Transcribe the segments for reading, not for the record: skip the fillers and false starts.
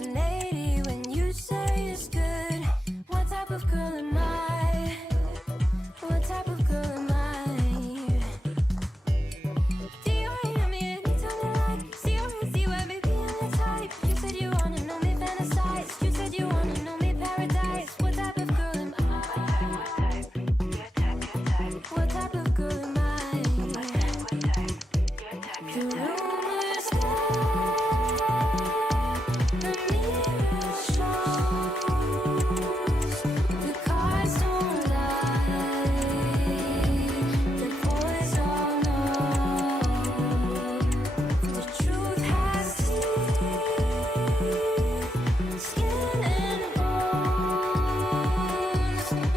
180 when you say it's good. What type of girl am I? What type of girl am I? Do you hear me anytime you like? See or see where baby I'm the type. You said you wanna know me fantasize. You said you wanna know me paradise. What type of girl am I? What type of girl am I? The rumors go, the mirror shows, the cards don't lie, the boys all know. The truth has teeth, skin and bones.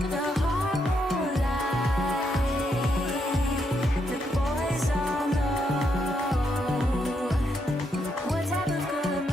The heart won't lie, the boys all know. What type of girl am I?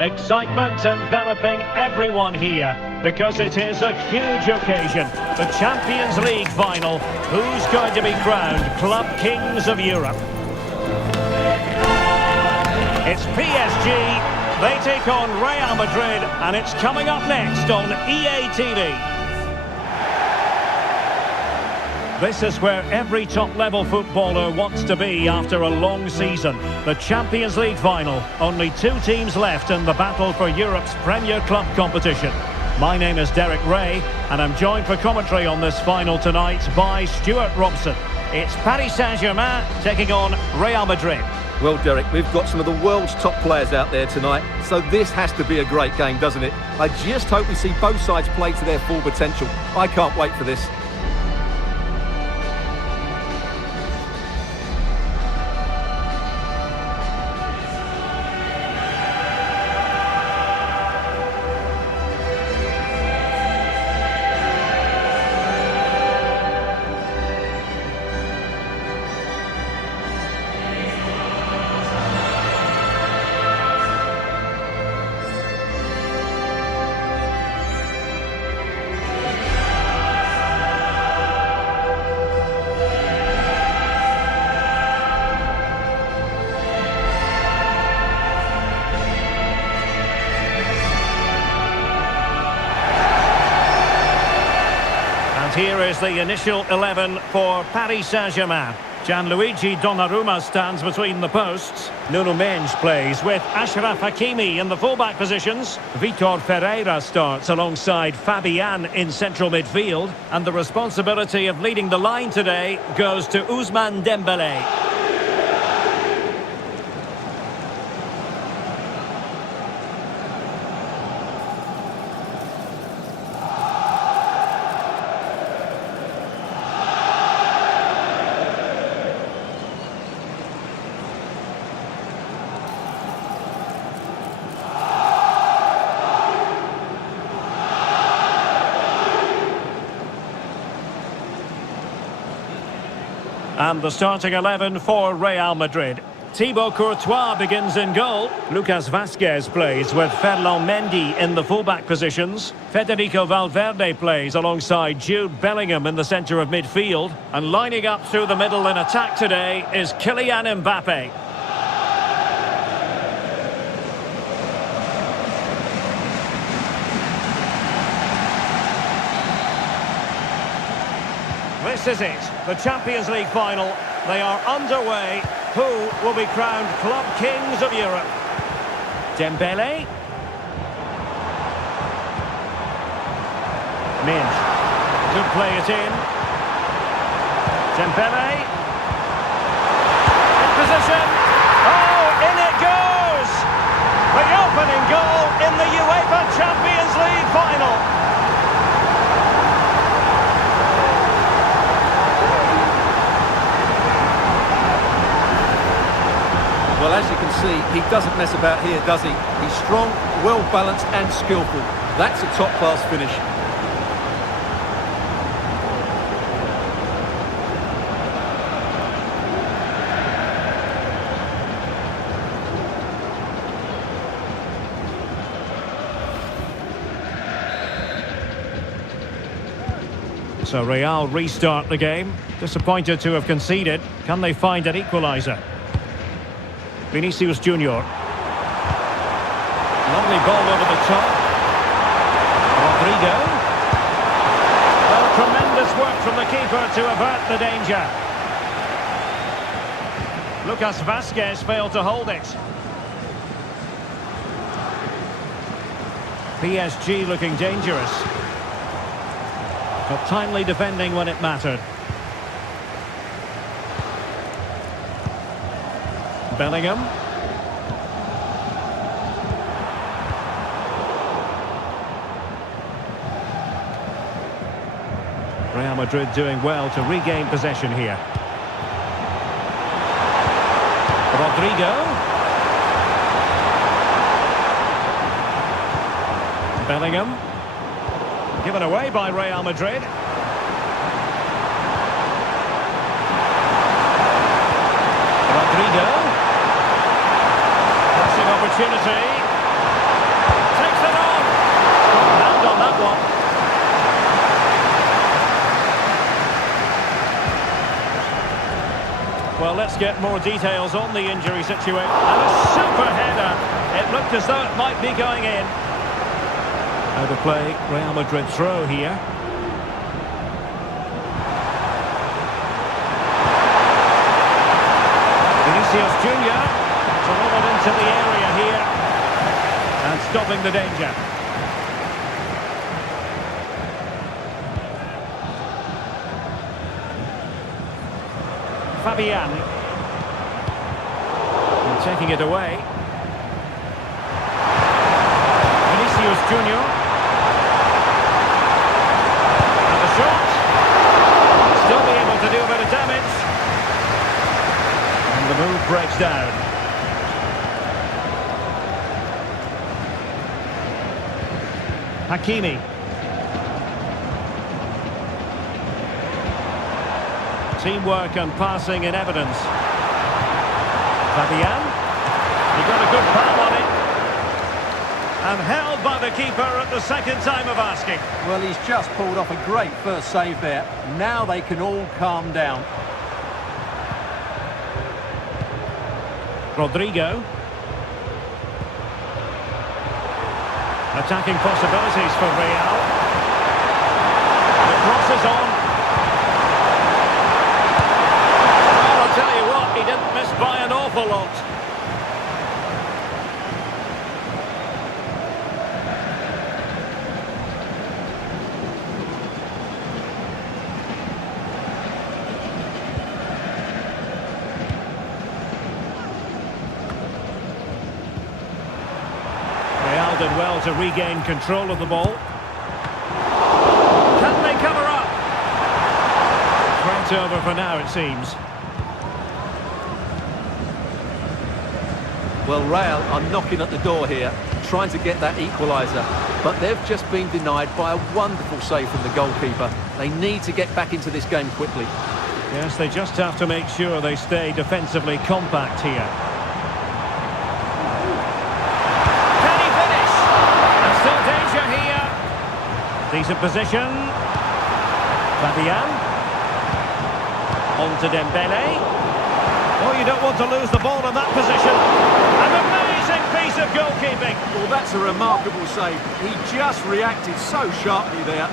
Excitement enveloping everyone here because it is a huge occasion. The Champions League final. Who's going to be crowned Club Kings of Europe? It's PSG. They take on Real Madrid, and it's coming up next on EA TV. This is where every top-level footballer wants to be after a long season. The Champions League final. Only two teams left in the battle for Europe's Premier Club competition. My name is Derek Ray, and I'm joined for commentary on this final tonight by Stuart Robson. It's Paris Saint-Germain taking on Real Madrid. Well, Derek, we've got some of the world's top players out there tonight, so this has to be a great game, doesn't it? I just hope we see both sides play to their full potential. I can't wait for this. is the initial 11 for Paris Saint-Germain. Gianluigi Donnarumma stands between the posts. Nuno Mendes plays with Achraf Hakimi in the fullback positions. Vitor Ferreira starts alongside Fabian in central midfield. And the responsibility of leading the line today goes to Ousmane Dembélé. And the starting 11 for Real Madrid. Thibaut Courtois begins in goal. Lucas Vazquez plays with Ferland Mendy in the fullback positions. Federico Valverde plays alongside Jude Bellingham in the centre of midfield. And lining up through the middle in attack today is Kylian Mbappe. This is it, the Champions League final. They are underway. Who will be crowned Club Kings of Europe? Dembélé. Mendes. Could play it in. Dembélé. In position. Oh, in it goes! The opening goal in the UEFA Champions League final. Well, as you can see, he doesn't mess about here, does he? He's strong, well-balanced and skillful. That's a top-class finish. So Real restart the game. Disappointed to have conceded. Can they find an equaliser? Vinicius Junior. Lovely ball over the top. Rodrigo. Well, tremendous work from the keeper to avert the danger. Lucas Vazquez failed to hold it. PSG looking dangerous. But timely defending when it mattered. Bellingham. Real Madrid doing well to regain possession here. Rodrigo. Bellingham. Given away by Real Madrid. Rodrigo. Opportunity. Takes it on. Got hand on that one. Well, let's get more details on the injury situation. And a super header. It looked as though it might be going in. Out of play, Real Madrid throw here. Vinicius Junior. To roll it into the area here and stopping the danger. Fabian. And taking it away. Vinicius Junior. And the shot. Still be able to do a bit of damage. And the move breaks down. Hakimi. Teamwork and passing in evidence. Fabian. He got a good palm on it. And held by the keeper at the second time of asking. Well, he's just pulled off a great first save there. Now they can all calm down. Rodrigo. Attacking possibilities for Real. The cross is on. lot. Did well to regain control of the ball. Can they cover up? Threat over for now, it seems. Well, Real are knocking at the door here, trying to get that equaliser. But they've just been denied by a wonderful save from the goalkeeper. They need to get back into this game quickly. Yes, they just have to make sure they stay defensively compact here. Decent position. Fabian. On to Dembele. Oh, you don't want to lose the ball in that position. An amazing piece of goalkeeping. Well, that's a remarkable save. He just reacted so sharply there.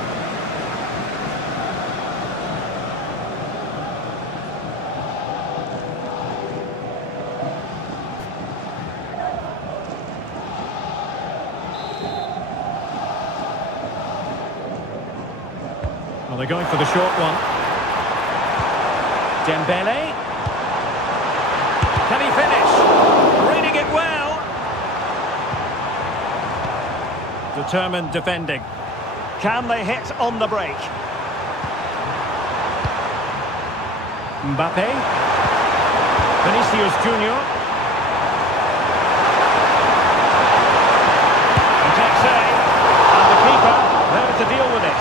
Well, they're going for the short one. Dembele. Can he finish? Reading it well. Determined defending. Can they hit on the break? Mbappe. Vinicius Junior. Attack save. And the keeper there to deal with it.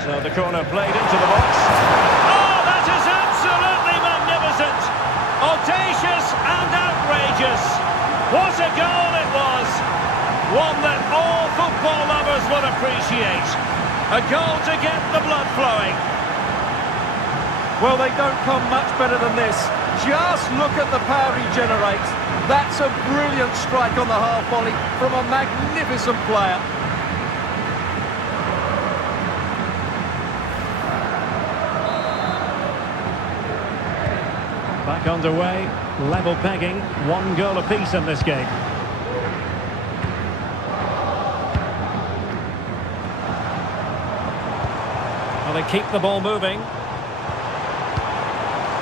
So the corner played into the box. Oh, that is absolutely magnificent! Audacious and outrageous. What a goal it was! One that all football lovers would appreciate. A goal to get the blood flowing. Well, they don't come much better than this. Just look at the power he generates. That's a brilliant strike on the half volley from a magnificent player. Back underway, level pegging, 1 goal apiece in this game. Well, they keep the ball moving.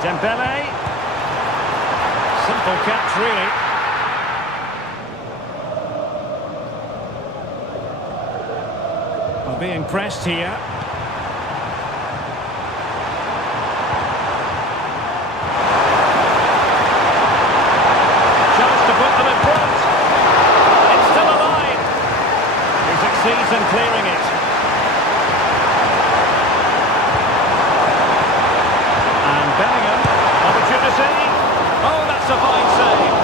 Dembele. Simple catch, really. Well, being pressed here. And clearing it. And Bellingham, opportunity. Oh, that's a fine save.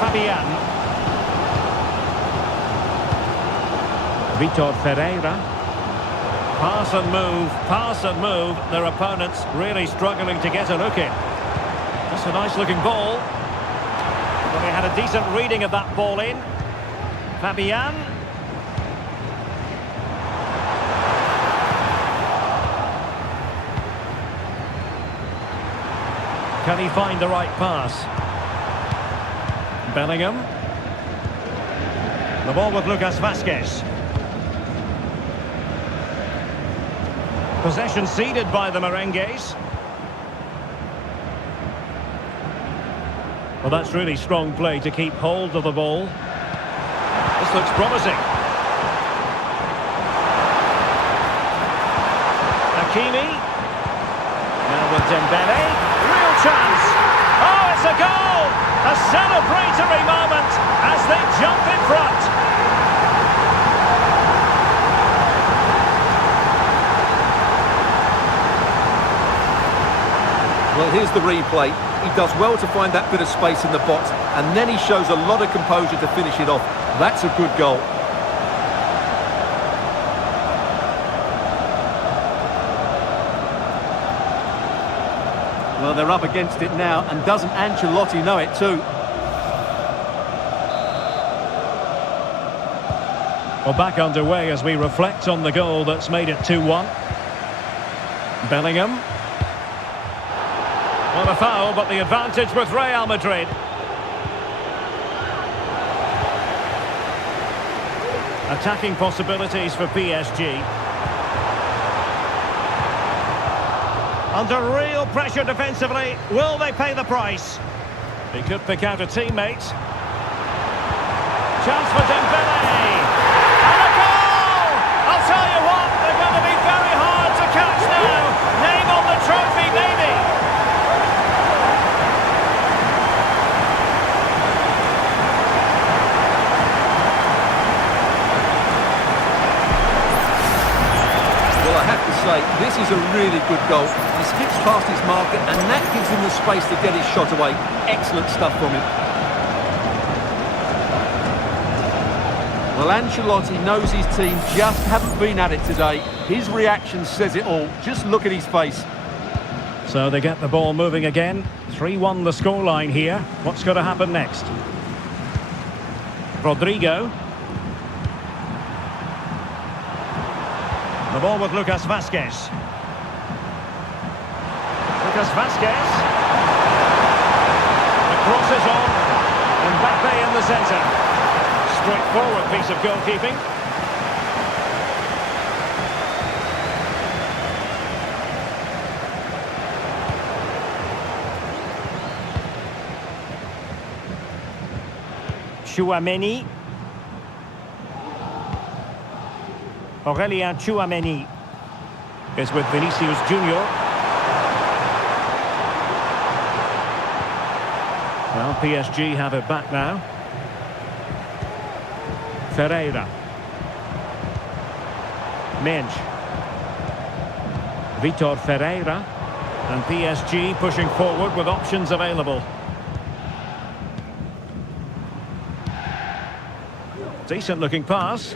Fabian. Vitor Ferreira. Pass and move. Their opponents really struggling to get a look in. That's a nice-looking ball. Well, they had a decent reading of that ball in. Fabian. Can he find the right pass? Bellingham. The ball with Lucas Vazquez. Possession ceded by the Merengues. Well, that's really strong play to keep hold of the ball. This looks promising. Hakimi. Now with Dembele. Real chance. Oh, it's a goal! A celebratory moment as they jump in front. here's the replay. He does well to find that bit of space in the box, and then he shows a lot of composure to finish it off. That's a good goal. Well, they're up against it now, and doesn't Ancelotti know it too? Well, back underway as we reflect on the goal that's made it 2-1. Bellingham. Well, a foul, but the advantage with Real Madrid. Attacking possibilities for PSG. Under real pressure defensively. Will they pay the price? He could pick out a teammate. Chance for Dembele. And a goal! I'll tell you what, they're going to be very hard to catch now. Name on the trophy, maybe. Well, I have to say, this is a really good goal. He skips past his marker, and that gives him the space to get his shot away. Excellent stuff from him. Well, Ancelotti knows his team just haven't been at it today. His reaction says it all. Just look at his face. So they get the ball moving again. 3-1 the scoreline here. What's going to happen next? Rodrigo. The ball with Lucas Vazquez. Lucas Vazquez. The cross is on. Mbappe in the centre. Straightforward piece of goalkeeping. Tchouaméni. Aurélien Tchouaméni is with Vinicius Junior. Well, PSG have it back now. Ferreira. Menj. Vitor Ferreira. And PSG pushing forward with options available. Decent looking pass.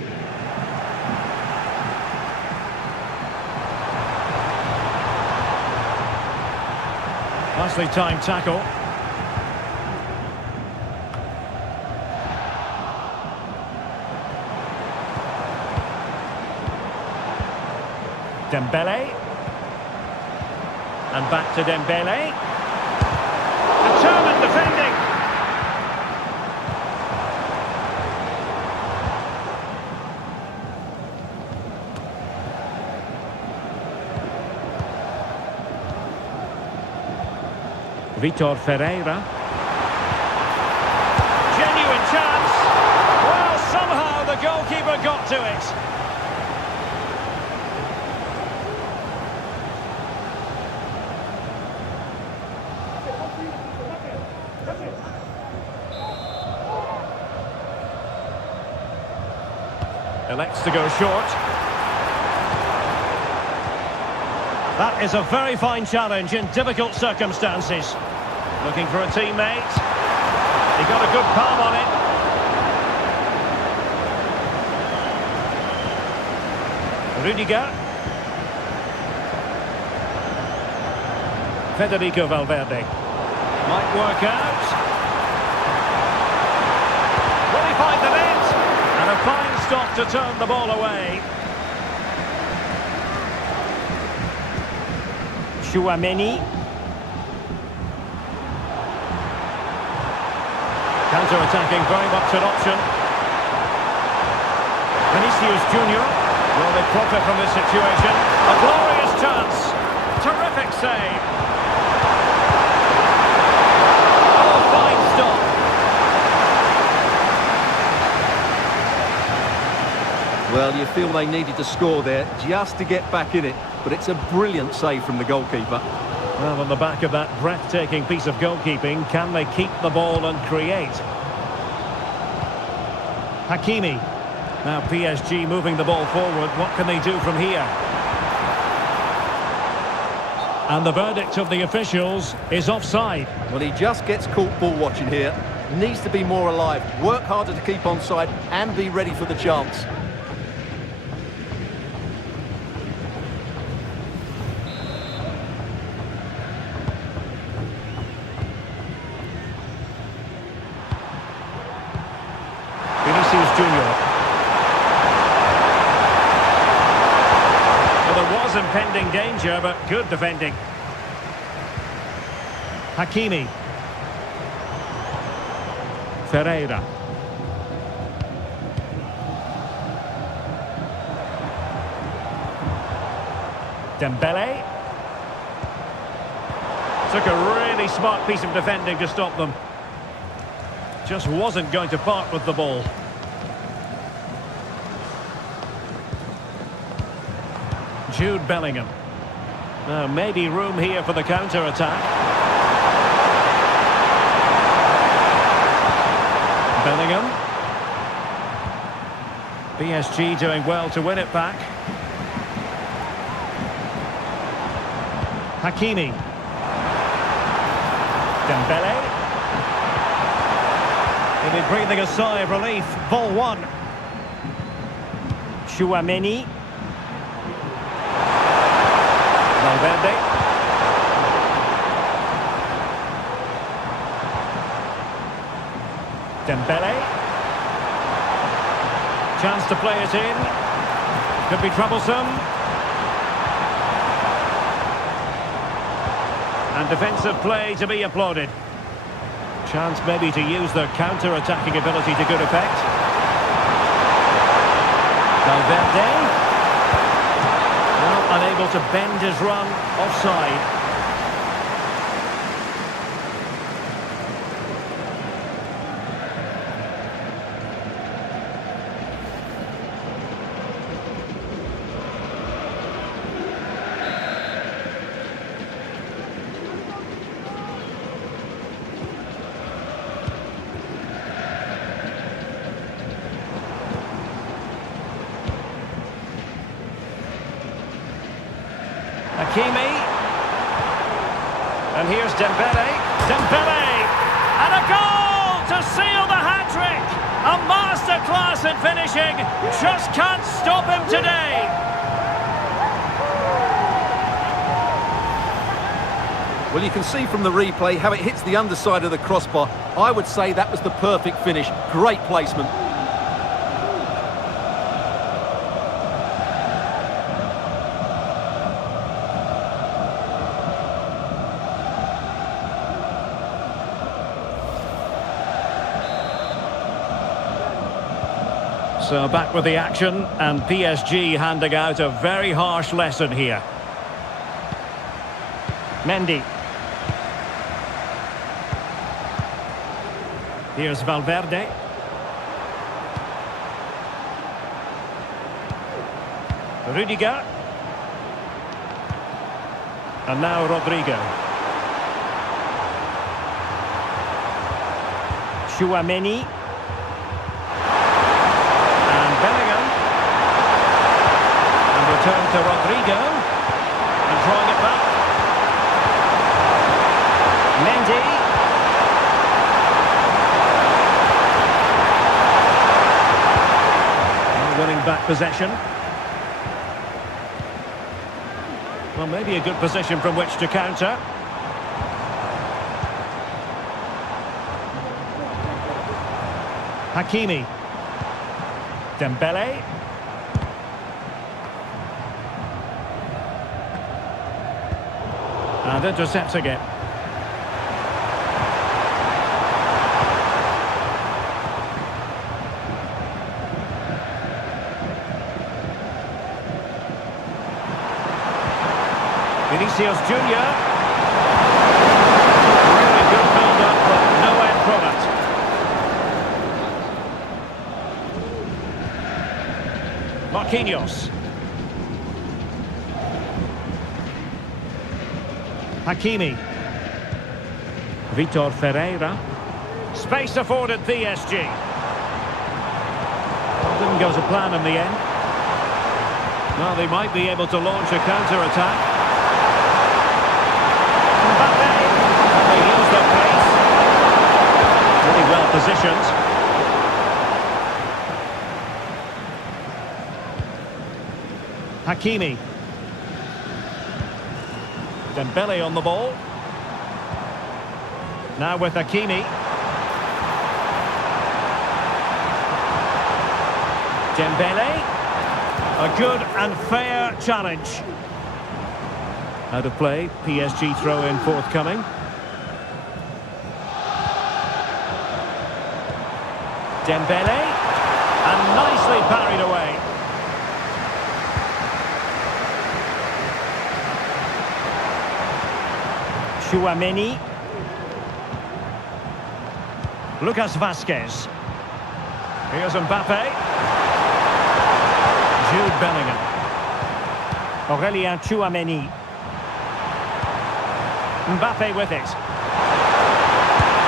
Nicely timed tackle. Dembele. And back to Dembele. Determined defending. Vitor Ferreira. Genuine chance. Well, somehow the goalkeeper got to it. Elects to go short. That is a very fine challenge in difficult circumstances. Looking for a teammate. He got a good palm on it. Rudiger. Federico Valverde. Might work out. Will he find the net? And a fine stop to turn the ball away. Tchouaméni. Counter-attacking, very much an option. Vinicius Junior. Will they profit from this situation? A glorious chance. Terrific save. Oh, fine stop. Well, you feel they needed to score there just to get back in it, but it's a brilliant save from the goalkeeper. Well, on the back of that breathtaking piece of goalkeeping, can they keep the ball and create? Hakimi. Now PSG moving the ball forward. What can they do from here? And the verdict of the officials is offside. Well, he just gets caught ball watching here. Needs to be more alive, work harder to keep onside and be ready for the chance. Junior. Well, there was impending danger, but good defending. Hakimi. Ferreira. Dembele. Took a really smart piece of defending to stop them. Just wasn't going to part with the ball. Jude Bellingham. Now maybe room here for the counter-attack. Bellingham. PSG doing well to win it back. Hakimi. Dembele. He'll be breathing a sigh of relief. Ball one. Tchouaméni. Valverde. Dembele. Chance to play it in. Could be troublesome. And defensive play to be applauded. Chance maybe to use their counter-attacking ability to good effect. Valverde. Well, unable to bend his run, offside. Hakimi. And here's Dembele. Dembele! And a goal to seal the hat-trick! A masterclass in finishing. Just can't stop him today. Well, you can see from the replay how it hits the underside of the crossbar. I would say that was the perfect finish. Great placement. So back with the action, and PSG handing out a very harsh lesson here. Mendy. Here's Valverde. Rudiger. And now Rodrigo. Tchouaméni. Bellingham. And return to Rodrigo. And drawing it back. Mendy. And winning back possession. Well, maybe a good position from which to counter. Hakimi. Dembele. And intercepts again. Vinicius Junior. Really good build-up, but no end product. Marquinhos. Hakimi. Vitor Ferreira. Space afforded PSG. Didn't go to plan in the end. Well, they might be able to launch a counter-attack. positioned. Hakimi. Dembele on the ball. Now with Hakimi. Dembele. A good and fair challenge. Out of play, PSG throw-in forthcoming. Dembele. And nicely parried away. Tchouaméni. Lucas Vazquez. Here's Mbappe. Jude Bellingham. Aurélien Tchouaméni. Mbappe with it.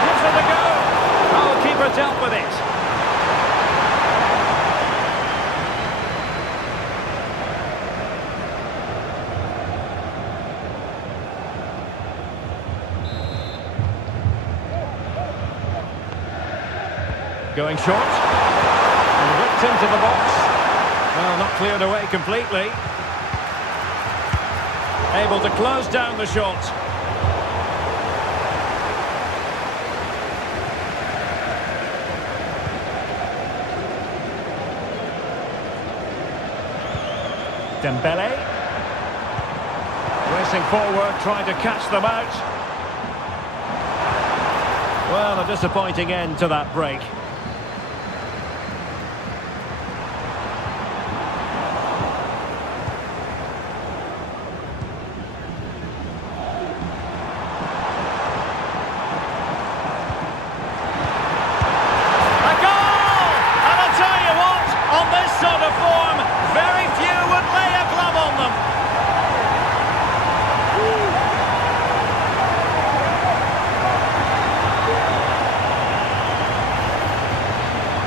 Gives it a go. Oh, keeper dealt with it. Going short. And whipped into the box. Well, not cleared away completely. Able to close down the shot. Dembele. Racing forward, trying to catch them out. Well, a disappointing end to that break.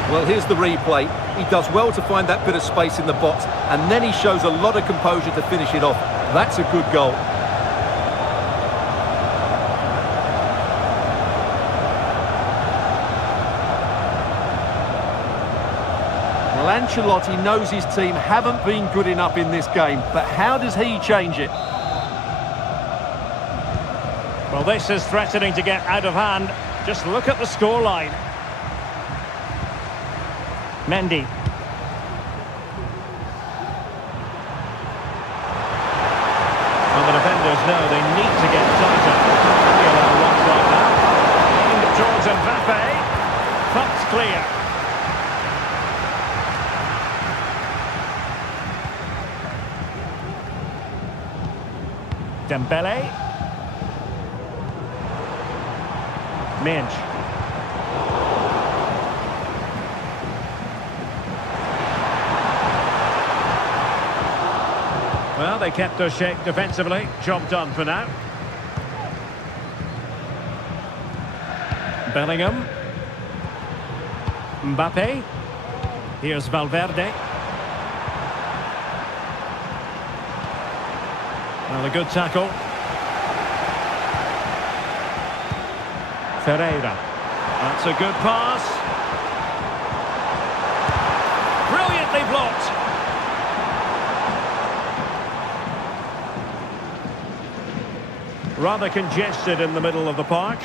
Well, here's the replay. He does well to find that bit of space in the box, and then he shows a lot of composure to finish it off. That's a good goal. Well, Ancelotti knows his team haven't been good enough in this game, but how does he change it? Well, this is threatening to get out of hand. Just look at the scoreline. Mendy. Well, the defenders know they need to get tighter. Runs like that. Aimed towards Mbappe. Pumped clear. Dembele. Minch. Well, they kept their shape defensively. Job done for now. Bellingham. Mbappe. Here's Valverde. Well, a good tackle. Ferreira. That's a good pass. Brilliantly blocked. Rather congested in the middle of the park.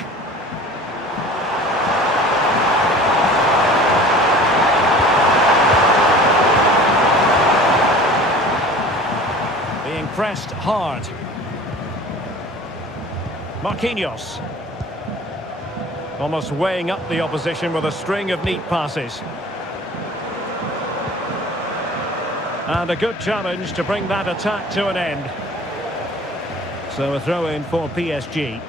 Being pressed hard. Marquinhos. Almost weighing up the opposition with a string of neat passes. And a good challenge to bring that attack to an end. So a throw in for PSG.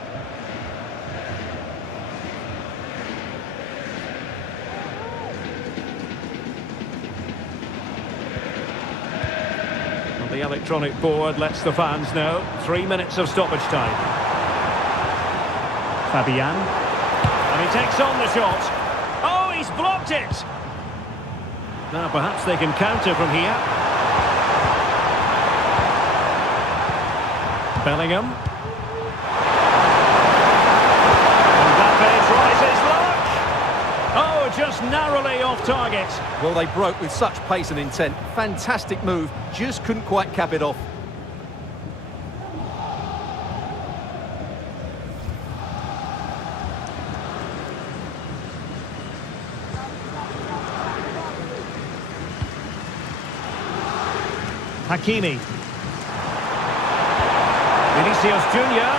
Well, the electronic board lets the fans know 3 minutes of stoppage time. Fabian. And he takes on the shot. Oh, he's blocked it! Now perhaps they can counter from here. Bellingham. Mbappe tries his luck. Oh, were just narrowly off target. Well, they broke with such pace and intent. Fantastic move, just couldn't quite cap it off. Hakimi. Vinicius Junior.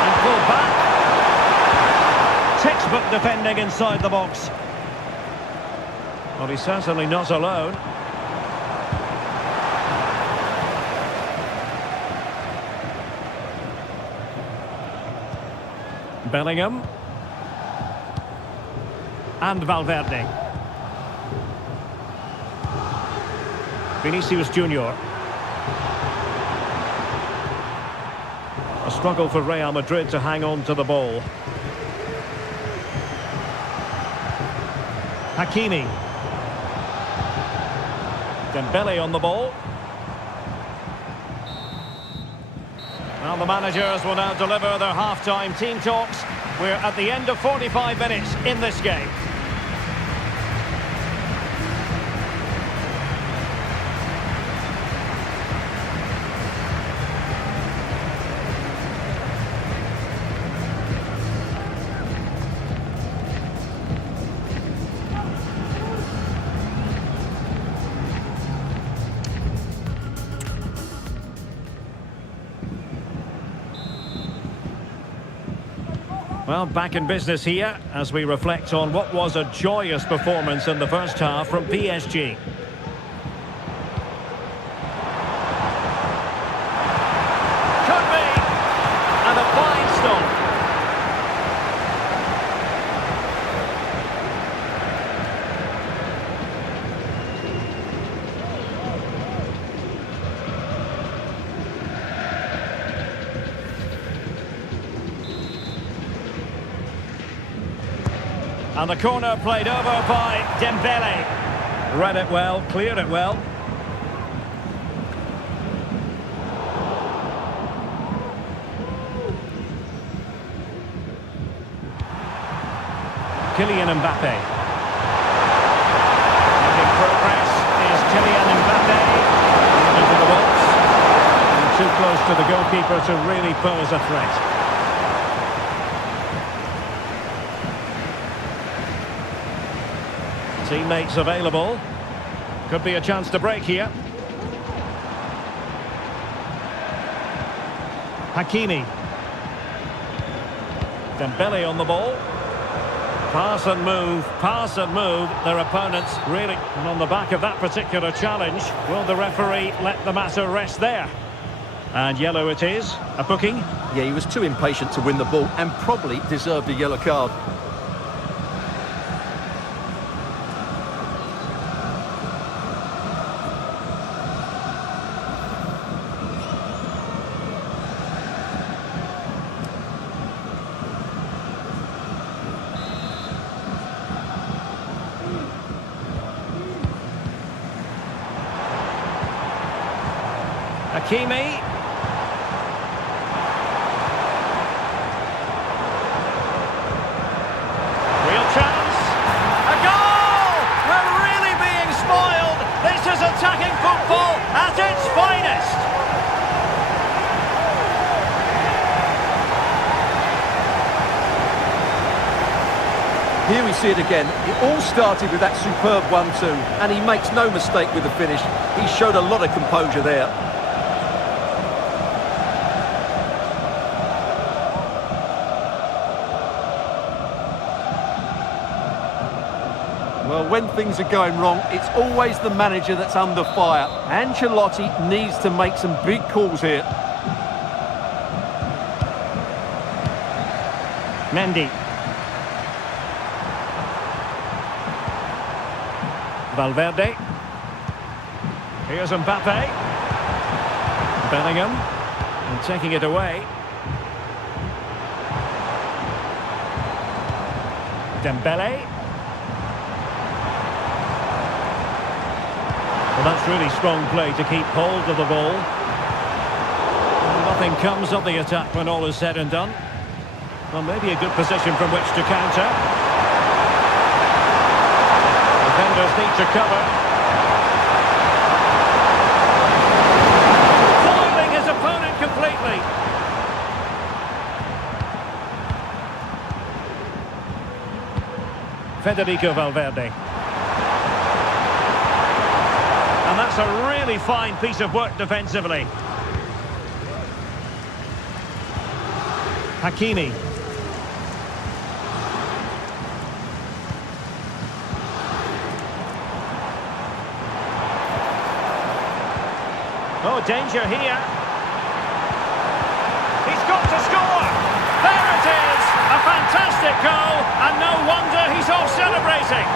And pulled back. Textbook defending inside the box. Well, he's certainly not alone. Bellingham. And Valverde. Vinicius Junior. A struggle for Real Madrid to hang on to the ball. Hakimi. Dembele on the ball. Well, the managers will now deliver their half-time team talks. We're at the end of 45 minutes in this game. Well, back in business here as we reflect on what was a joyous performance in the first half from PSG. Could be! And a fine stop. And the corner played over by Dembele. Read it well, cleared it well. Kylian Mbappe. Making progress is Kylian Mbappe. Into the box. And too close to the goalkeeper to really pose a threat. Teammates available. Could be a chance to break here. Hakimi. Dembele on the ball. Pass and move their opponents really. And on the back of that particular challenge, will the referee let the matter rest there? And yellow it is, a booking. Yeah, he was too impatient to win the ball and probably deserved a yellow card. Hakimi. Real chance. A goal! We're really being spoiled. This is attacking football at its finest. Here we see it again. It all started with that superb 1-2, and he makes no mistake with the finish. He showed a lot of composure there. Well, when things are going wrong, it's always the manager that's under fire. Ancelotti needs to make some big calls here. Mendy. Valverde. Here's Mbappe. Bellingham. And taking it away. Dembele. Well, that's really strong play to keep hold of the ball. Nothing comes of the attack when all is said and done. Well, maybe a good position from which to counter. Defenders need to cover. Foiling his opponent completely. Federico Valverde. And that's a really fine piece of work defensively. Hakimi. Oh, danger here. He's got to score! There it is! A fantastic goal, and no wonder he's off celebrating.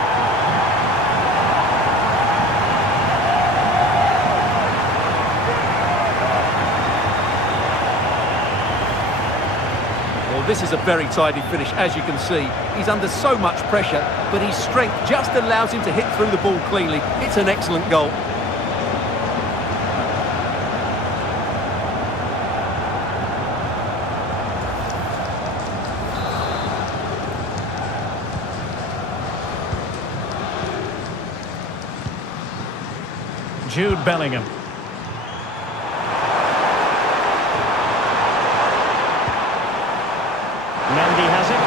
Well, this is a very tidy finish, as you can see. He's under so much pressure, but his strength just allows him to hit through the ball cleanly. It's an excellent goal. Jude Bellingham. Mendy has it.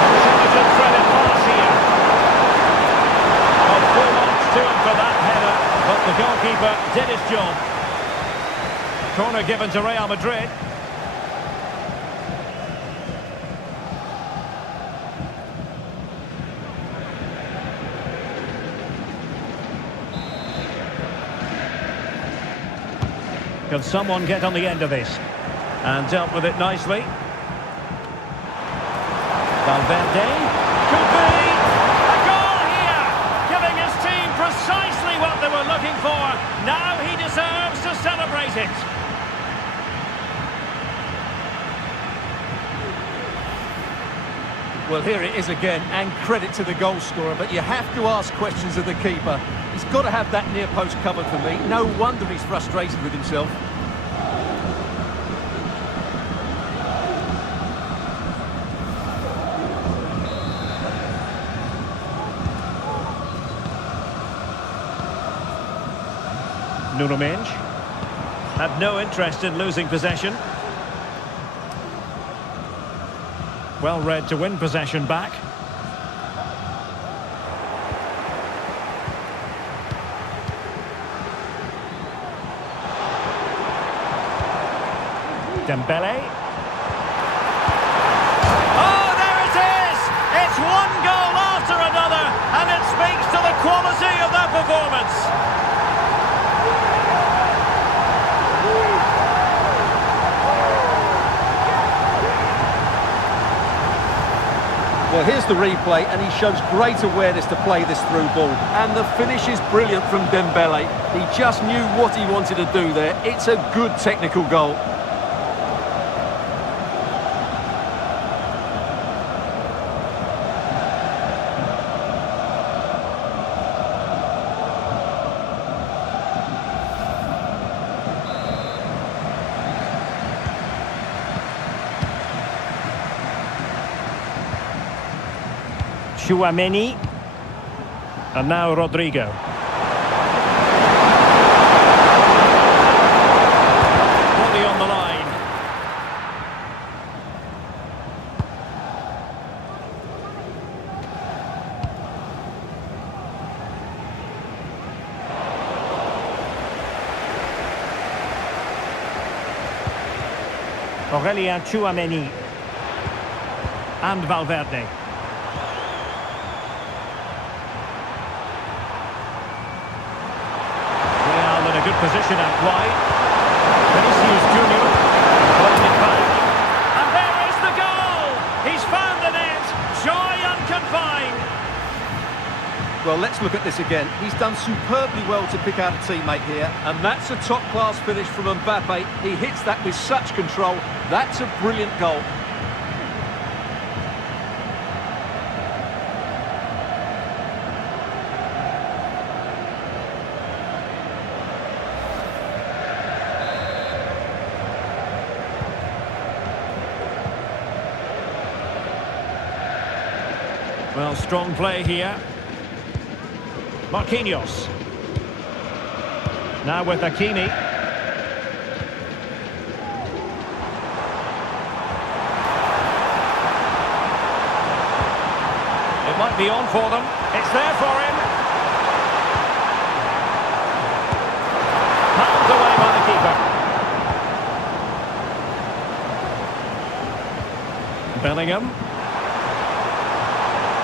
Intelligent threaded pass here. Well, 4 marks to him for that header, but the goalkeeper did his job. Corner given to Real Madrid. Can someone get on the end of this? And dealt with it nicely. Valverde. Could be a goal here! Giving his team precisely what they were looking for. Now he deserves to celebrate it. Well, here it is again, and credit to the goal scorer, but you have to ask questions of the keeper. He's got to have that near post covered for me. No wonder he's frustrated with himself. Nuno Mendes had no interest in losing possession. Well read to win possession back. Dembele. Oh, there it is! It's one goal after another, and it speaks to the quality of their performance. Well, here's the replay, and he shows great awareness to play this through ball. And the finish is brilliant from Dembele. He just knew what he wanted to do there. It's a good technical goal. Tchouaméni. And now Rodrigo. Body on the line. Aurélien Tchouaméni. And Valverde. Good position out wide. Vinicius Junior playing it back. And there is the goal! He's found the net. Joy unconfined. Well, let's look at this again. He's done superbly well to pick out a teammate here. And that's a top-class finish from Mbappe. He hits that with such control. That's a brilliant goal. Well, strong play here. Marquinhos. Now with Hakimi. It might be on for them. It's there for him. Palmed away by the keeper. Bellingham.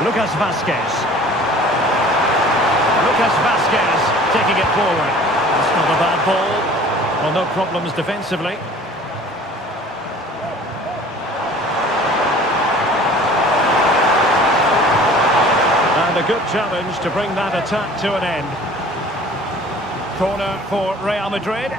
Lucas Vazquez. Lucas Vazquez taking it forward. It's not a bad ball. Well, no problems defensively. And a good challenge to bring that attack to an end. Corner for Real Madrid.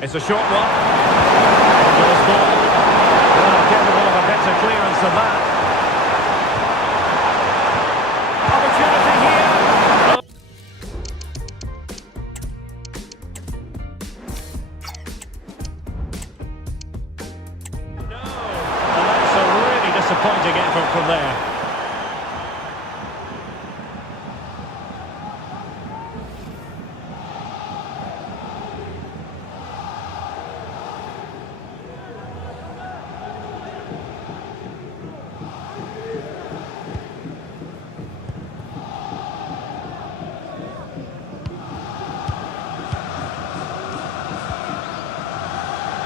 It's a short one. Goes ball. Well, capable of a better clearance than that. Opportunity here. No. And that's a really disappointing effort from there.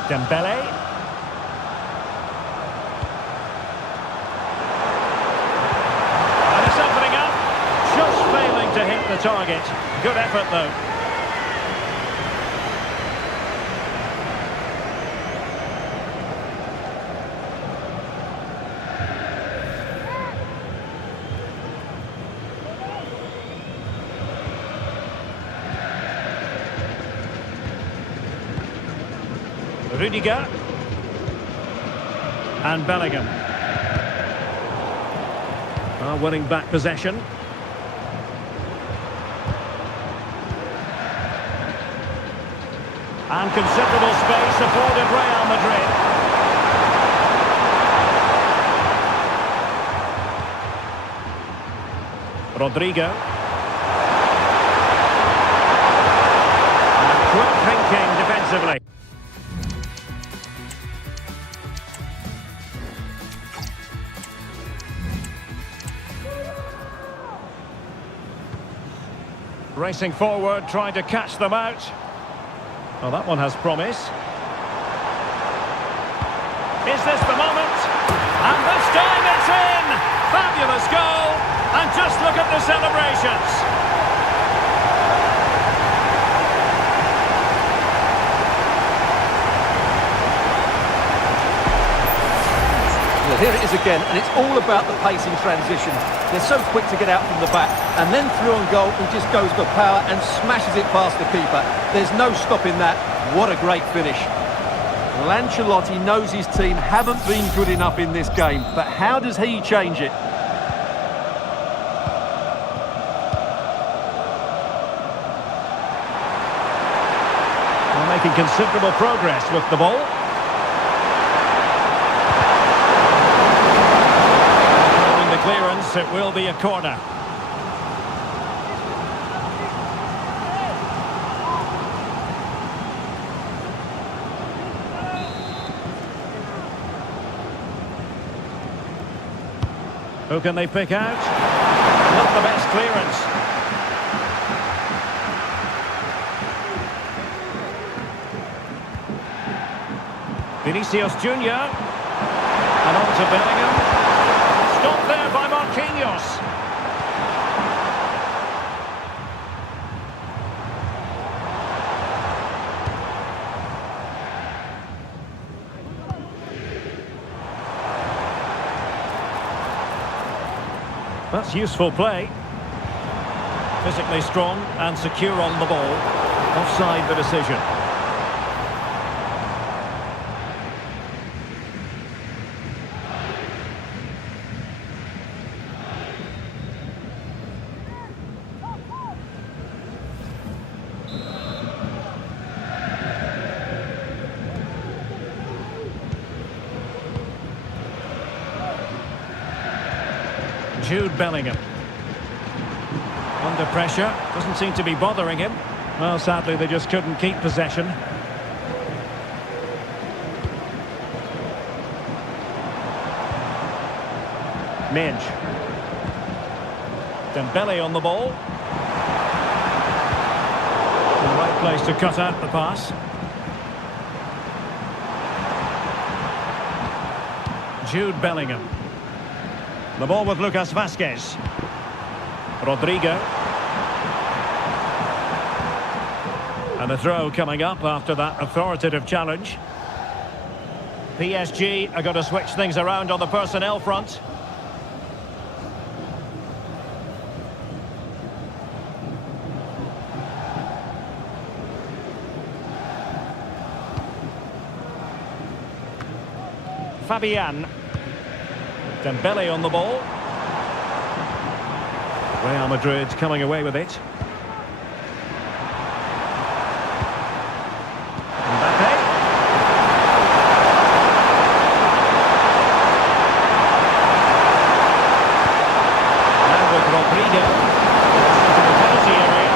Dembele. And it's opening up. Just failing to hit the target. Good effort though. Rudiger and Bellingham are winning back possession. And considerable space afforded Real Madrid. Rodrigo. And quick thinking defensively. Racing forward, trying to catch them out. Well, that one has promise. Is this the moment? And this time it's in! Fabulous goal! And just look at the celebrations. Here it is again, and it's all about the pace in transition. They're so quick to get out from the back, and then through on goal, he just goes for power and smashes it past the keeper. There's no stopping that. What a great finish. Well, Ancelotti knows his team haven't been good enough in this game, but how does he change it? They're making considerable progress with the ball. Clearance, it will be a corner. Who can they pick out? Not the best clearance. Vinicius Junior. And on to Bellingham. Stopped there by Marquinhos. That's useful play. Physically strong and secure on the ball. Offside the decision. Jude Bellingham. Under pressure, doesn't seem to be bothering him. Well, sadly, they just couldn't keep possession. Minge. Dembele on the ball. The right place to cut out the pass. Jude Bellingham. The ball with Lucas Vazquez. Rodrigo. And a throw coming up after that authoritative challenge. PSG are going to switch things around on the personnel front. Fabian. Dembele on the ball. Real Madrid coming away with it. Mbappe. Now with Rodrigo. Into the penalty area.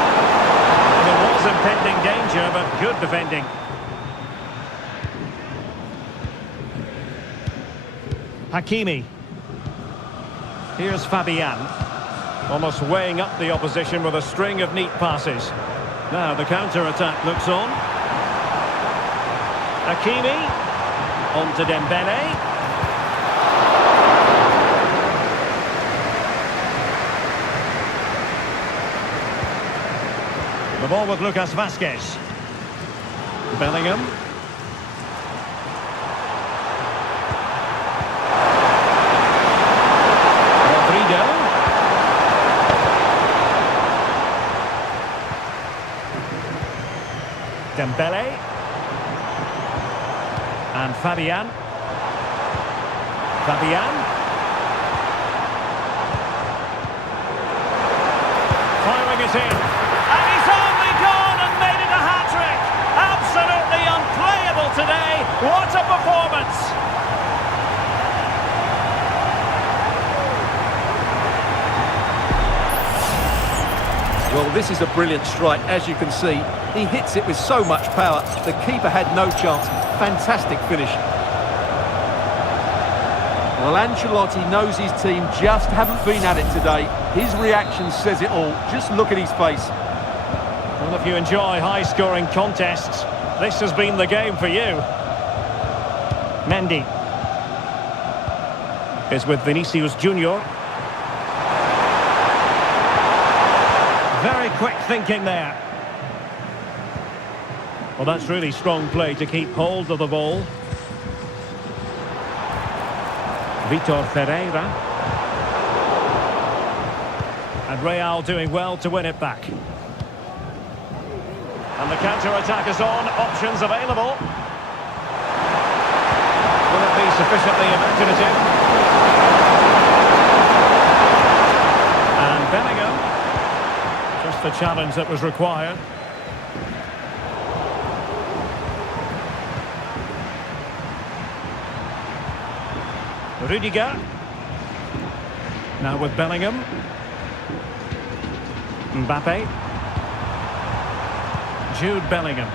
There was impending danger, but good defending. Hakimi. Here's Fabian. Almost weighing up the opposition with a string of neat passes. Now the counter-attack looks on. Hakimi. On to Dembele. The ball with Lucas Vazquez. Bellingham. Dembele and Fabian. Firing it in, and he's only gone and made it a hat-trick. Absolutely unplayable today. What a performance! Well, this is a brilliant strike, as you can see. He hits it with so much power. The keeper had no chance. Fantastic finish. Well, Ancelotti knows his team just haven't been at it today. His reaction says it all. Just look at his face. Well, if you enjoy high-scoring contests, this has been the game for you. Mendy is with Vinicius Junior. Very quick thinking there. Well, that's really strong play to keep hold of the ball. Vitor Ferreira. And Real doing well to win it back. And the counter-attack is on. Options available. Will it be sufficiently imaginative? And Bellingham. Just the challenge that was required. Rudiger. Now with Bellingham. Mbappe. Jude Bellingham.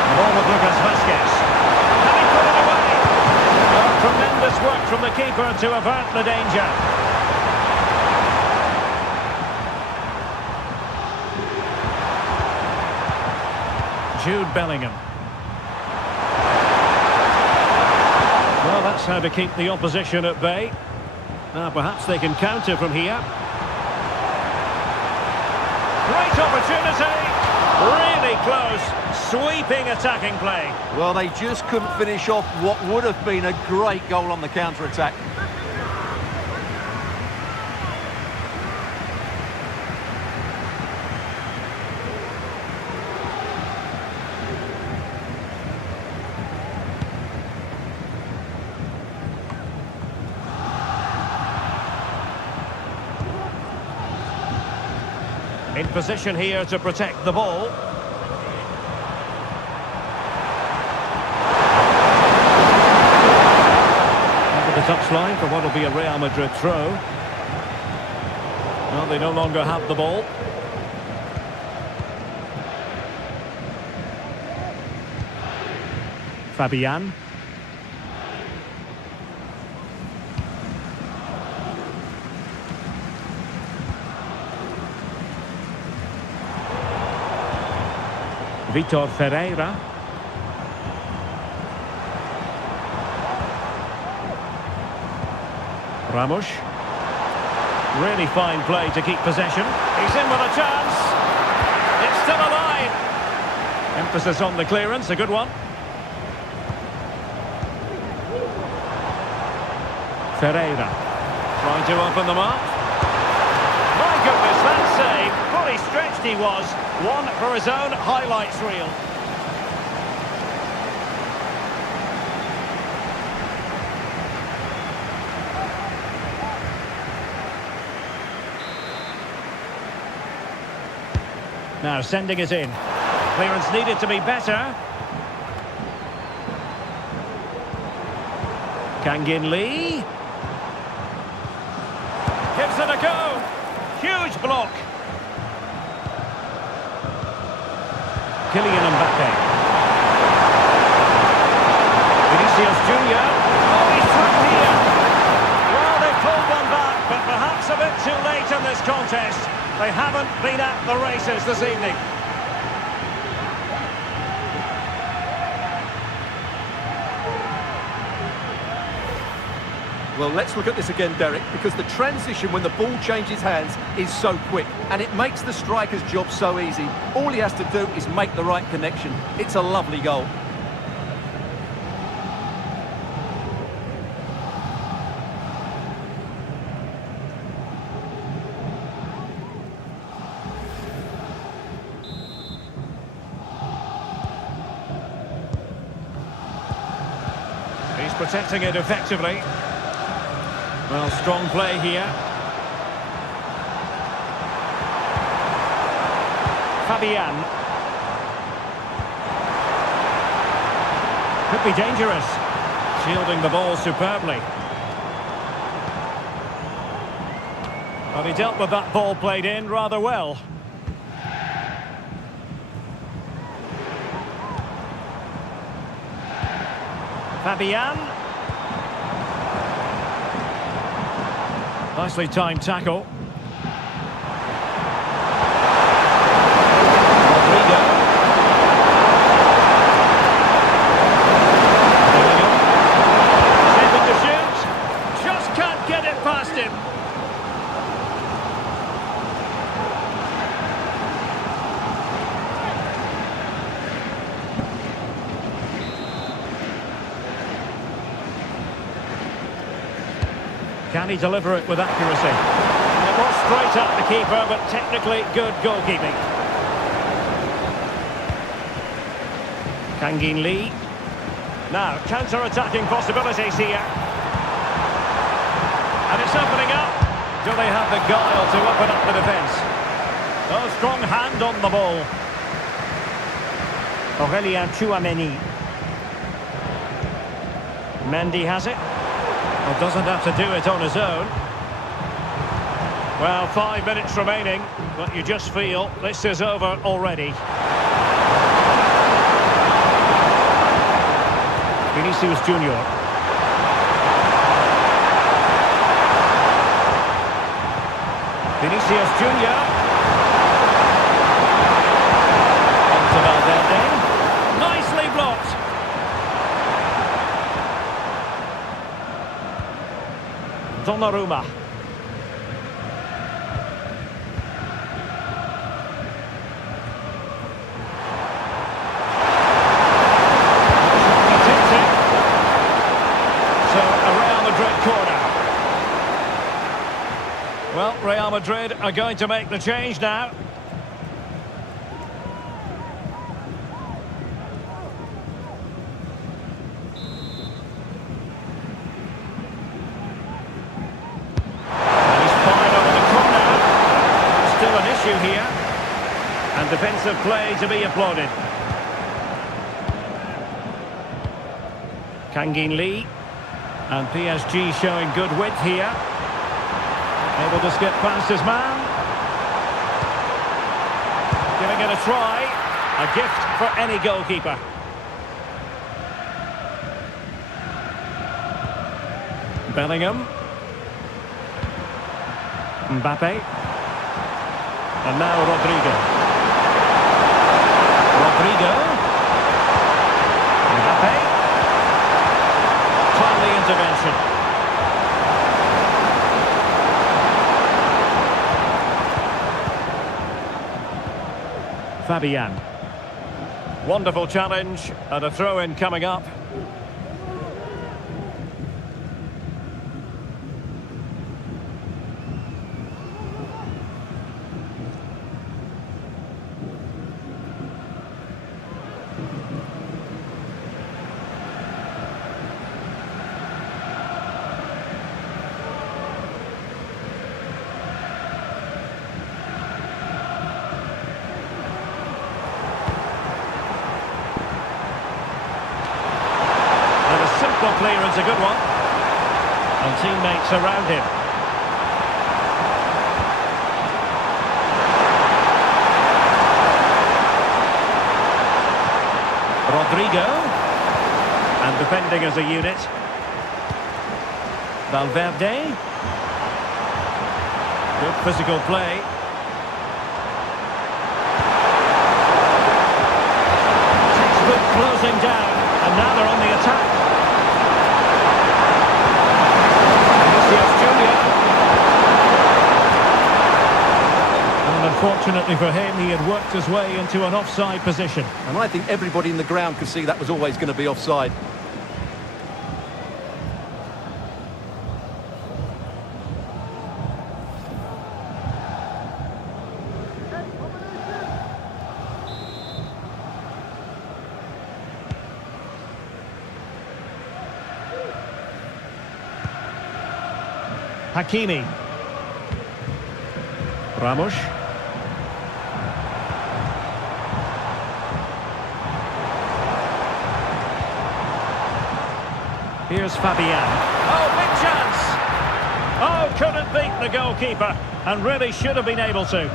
The ball with Lucas Vazquez. Can he put it away? Oh, tremendous work from the keeper to avert the danger. Jude Bellingham. Well, that's how to keep the opposition at bay. Now, perhaps they can counter from here. Great opportunity. Really close. Sweeping attacking play. Well, they just couldn't finish off what would have been a great goal on the counter-attack. In position here to protect the ball. Over the top touchline for what will be a Real Madrid throw. Well, they no longer have the ball. Fabian. Vitor Ferreira. Ramos. Really fine play to keep possession. He's in with a chance. It's still alive. Emphasis on the clearance, a good one. Ferreira trying to open them up. My goodness, that save. Fully stretched he was. One for his own highlights reel. Now sending it in. Clearance needed to be better. Kangin Lee. Gives it a go. Huge block. Kylian Mbappe. Vinicius Junior. Oh, he's through here. Well, they pulled one back, but perhaps a bit too late in this contest. They haven't been at the races this evening. Well, let's look at this again, Derek, because the transition when the ball changes hands is so quick, and it makes the striker's job so easy. All he has to do is make the right connection. It's a lovely goal. He's protecting it effectively. Well, strong play here. Fabian. Could be dangerous. Shielding the ball superbly. But he dealt with that ball played in rather well. Fabian. Nicely timed tackle. Rodrigo. Able to shoot. Just can't get it past him. Can he deliver it with accuracy? And it was straight at the keeper, but technically good goalkeeping. Kangin Lee. Now, counter-attacking possibilities here. And it's opening up. Do they have the guile to open up the defence? Oh, strong hand on the ball. Aurélien Tchouameni. Mendy has it. Well, doesn't have to do it on his own. Well, 5 minutes remaining, but you just feel this is over already. Vinicius Junior. Vinicius Junior. On to Valverde. Nicely blocked. Donnarumma. So, a Real Madrid corner. Well, Real Madrid are going to make the change now. Here, and defensive play to be applauded. Kangin Lee. And PSG showing good width here. Able to skip past his man. Giving it a try. A gift for any goalkeeper. Bellingham. Mbappe. And now Rodrigo. Mbappe. Timely intervention. Fabian. Wonderful challenge and a throw-in coming up. Clearance, a good one. And teammates around him. Rodrigo. And defending as a unit. Valverde. Good physical play. Textbook closing down. And now they're on the attack. Unfortunately for him, he had worked his way into an offside position. And I think everybody in the ground could see that was always going to be offside. Hakimi. Ramos. Here's Fabian. Oh, big chance! Oh, couldn't beat the goalkeeper, and really should have been able to.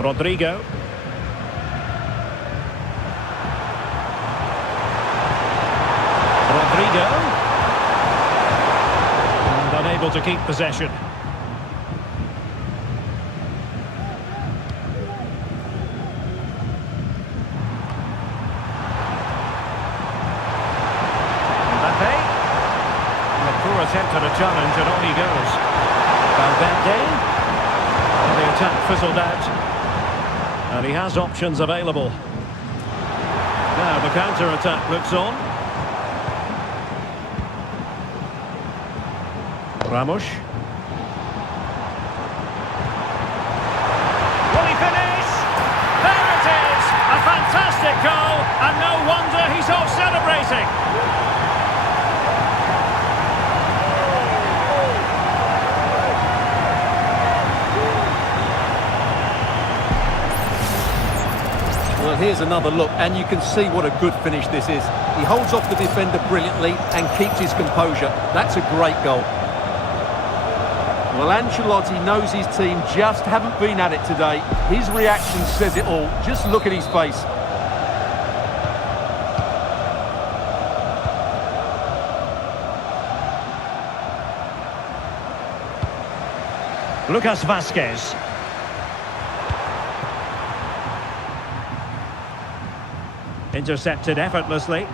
Rodrigo. And unable to keep possession. Attempt at a challenge and on he goes. Valverde. And the attack fizzled out. And he has options available. Now the counter-attack looks on. Ramos. Will he finish? There it is! A fantastic goal, and no wonder he's off celebrating. Well, here's another look, and you can see what a good finish this is. He holds off the defender brilliantly and keeps his composure. That's a great goal. Well, Ancelotti knows his team just haven't been at it today. His reaction says it all. Just look at his face. Lucas Vazquez. Intercepted effortlessly.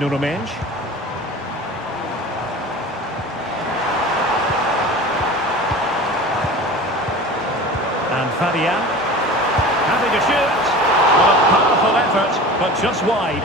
Nuno Mendes. And Fabian. Having to shoot. What a powerful effort, but just wide.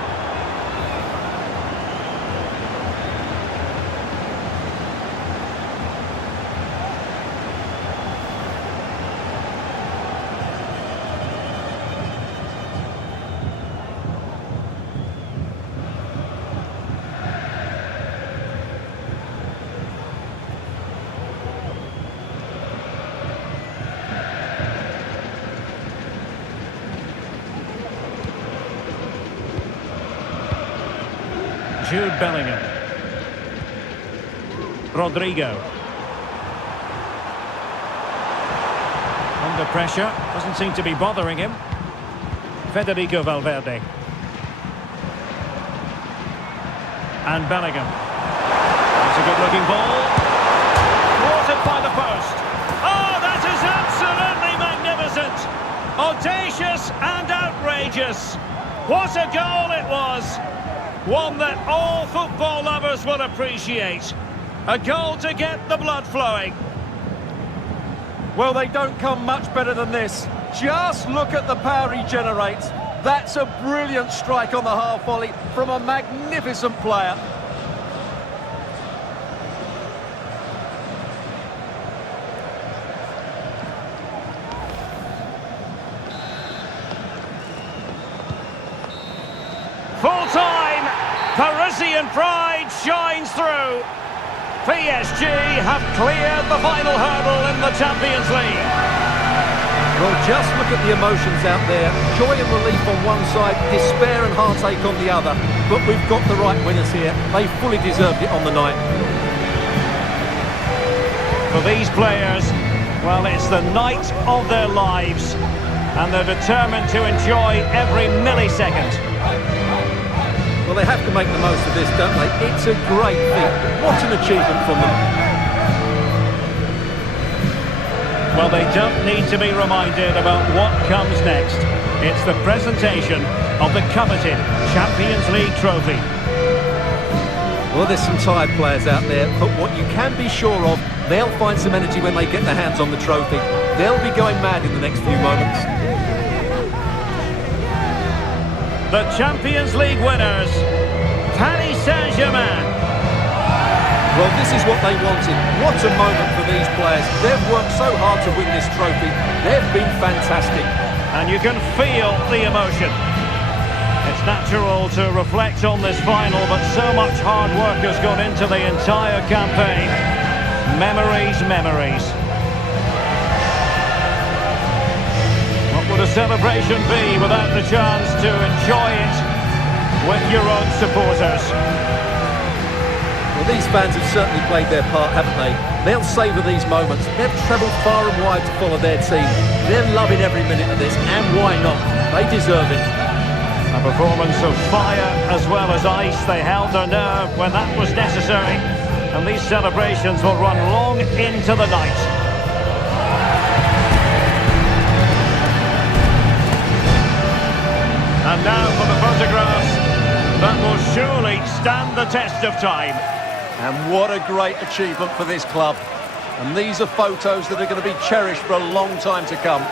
Jude Bellingham. Rodrigo. Under pressure, doesn't seem to be bothering him. Federico Valverde. And Bellingham. It's a good-looking ball. Thwarted by the post. Oh, that is absolutely magnificent! Audacious and outrageous. What a goal it was! One that all football lovers will appreciate. A goal to get the blood flowing. Well, they don't come much better than this. Just look at the power he generates. That's a brilliant strike on the half volley from a magnificent player. Full time! Parisian pride shines through. PSG have cleared the final hurdle in the Champions League. Well, just look at the emotions out there. Joy and relief on one side, despair and heartache on the other. But we've got the right winners here. They fully deserved it on the night. For these players, well, it's the night of their lives. And they're determined to enjoy every millisecond. Well, they have to make the most of this, don't they? It's a great feat. What an achievement from them. Well, they don't need to be reminded about what comes next. It's the presentation of the coveted Champions League trophy. Well, there's some tired players out there, but what you can be sure of, they'll find some energy when they get their hands on the trophy. They'll be going mad in the next few moments. The Champions League winners, Paris Saint-Germain. Well, this is what they wanted. What a moment for these players. They've worked so hard to win this trophy. They've been fantastic. And you can feel the emotion. It's natural to reflect on this final, but so much hard work has gone into the entire campaign. Memories, memories. What would a celebration be without the chance to enjoy it with your own supporters? Well, these fans have certainly played their part, haven't they? They'll savour these moments. They've travelled far and wide to follow their team. They're loving every minute of this, and why not? They deserve it. A performance of fire as well as ice. They held their nerve when that was necessary. And these celebrations will run long into the night. And now for the photographs that will surely stand the test of time. And what a great achievement for this club. And these are photos that are going to be cherished for a long time to come.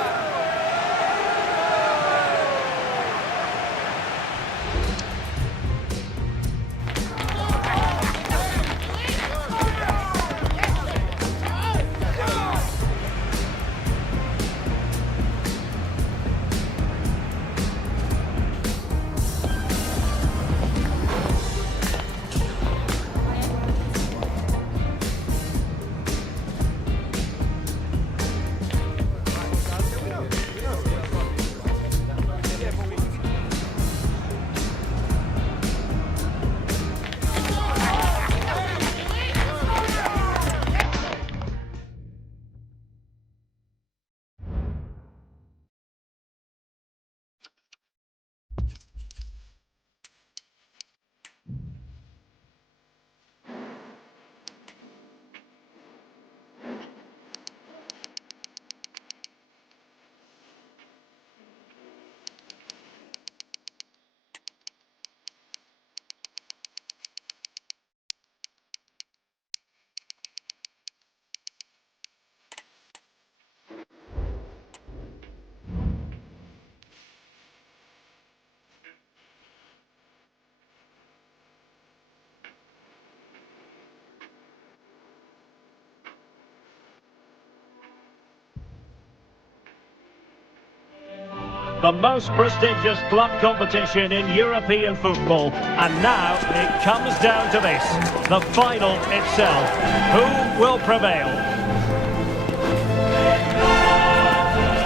The most prestigious club competition in European football. And now it comes down to this, the final itself. Who will prevail?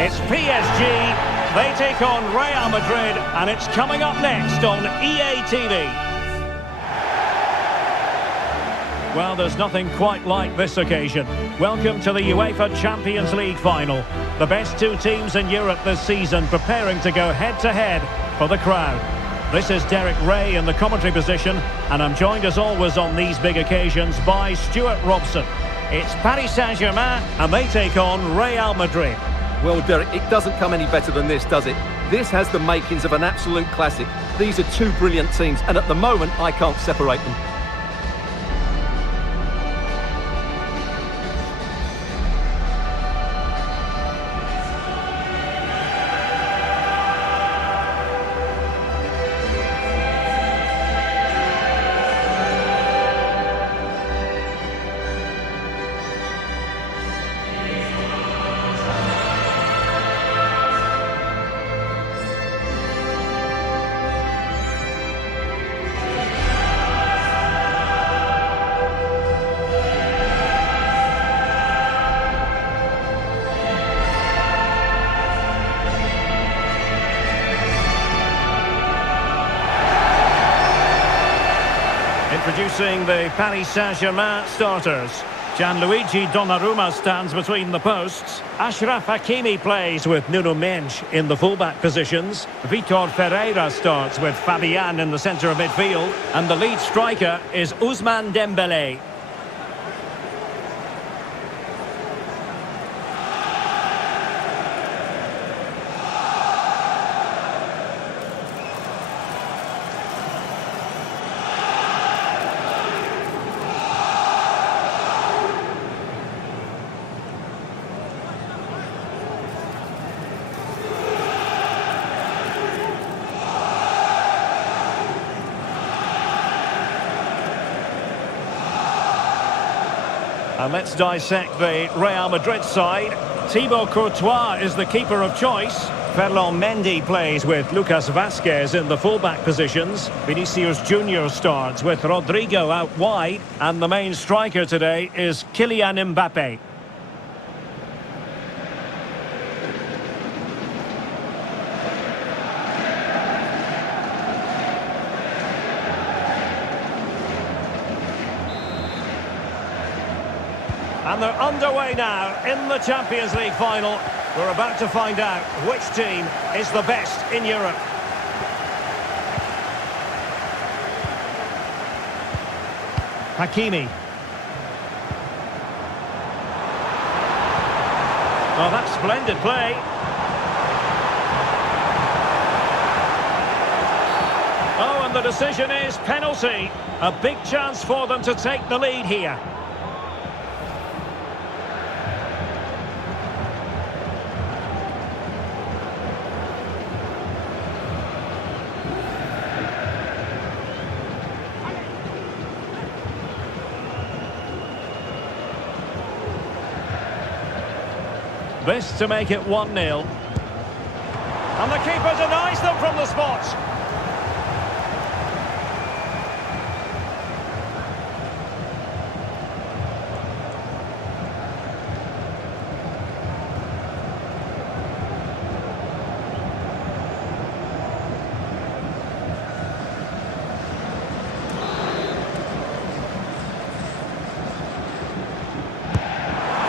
It's PSG, they take on Real Madrid, and it's coming up next on EA TV. Well, there's nothing quite like this occasion. Welcome to the UEFA Champions League final. The best two teams in Europe this season preparing to go head-to-head for the crowd. This is Derek Ray in the commentary position, and I'm joined as always on these big occasions by Stuart Robson. It's Paris Saint-Germain, and they take on Real Madrid. Well, Derek, it doesn't come any better than this, does it? This has the makings of an absolute classic. These are two brilliant teams, and at the moment, I can't separate them. Introducing the Paris Saint-Germain starters. Gianluigi Donnarumma stands between the posts. Achraf Hakimi plays with Nuno Mendes in the fullback positions. Vitor Ferreira starts with Fabian in the centre of midfield. And the lead striker is Ousmane Dembélé. And let's dissect the Real Madrid side. Thibaut Courtois is the keeper of choice. Ferland Mendy plays with Lucas Vazquez in the fullback positions. Vinicius Junior starts with Rodrigo out wide. And the main striker today is Kylian Mbappe. And they're underway now in the Champions League final. We're about to find out which team is the best in Europe. Hakimi. Well, that's splendid play. Oh, and the decision is penalty. A big chance for them to take the lead here. This to make it 1-0. And the keeper denies them from the spot.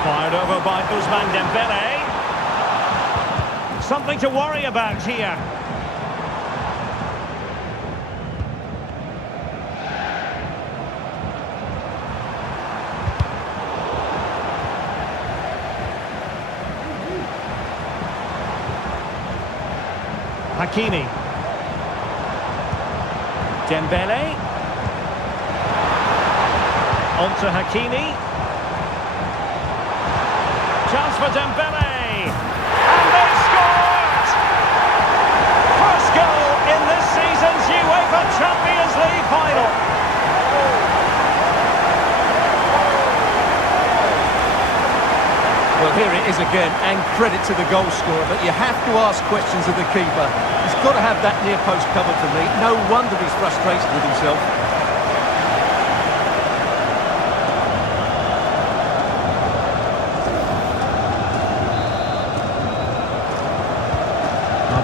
Fired over by Ousmane Dembélé. Something to worry about here. Hakimi. Dembélé. On to Hakimi. Chance for Dembélé. And they scored! First goal in this season's UEFA Champions League final. Well, here it is again, and credit to the goal scorer, but you have to ask questions of the keeper. He's got to have that near post covered for me. No wonder he's frustrated with himself.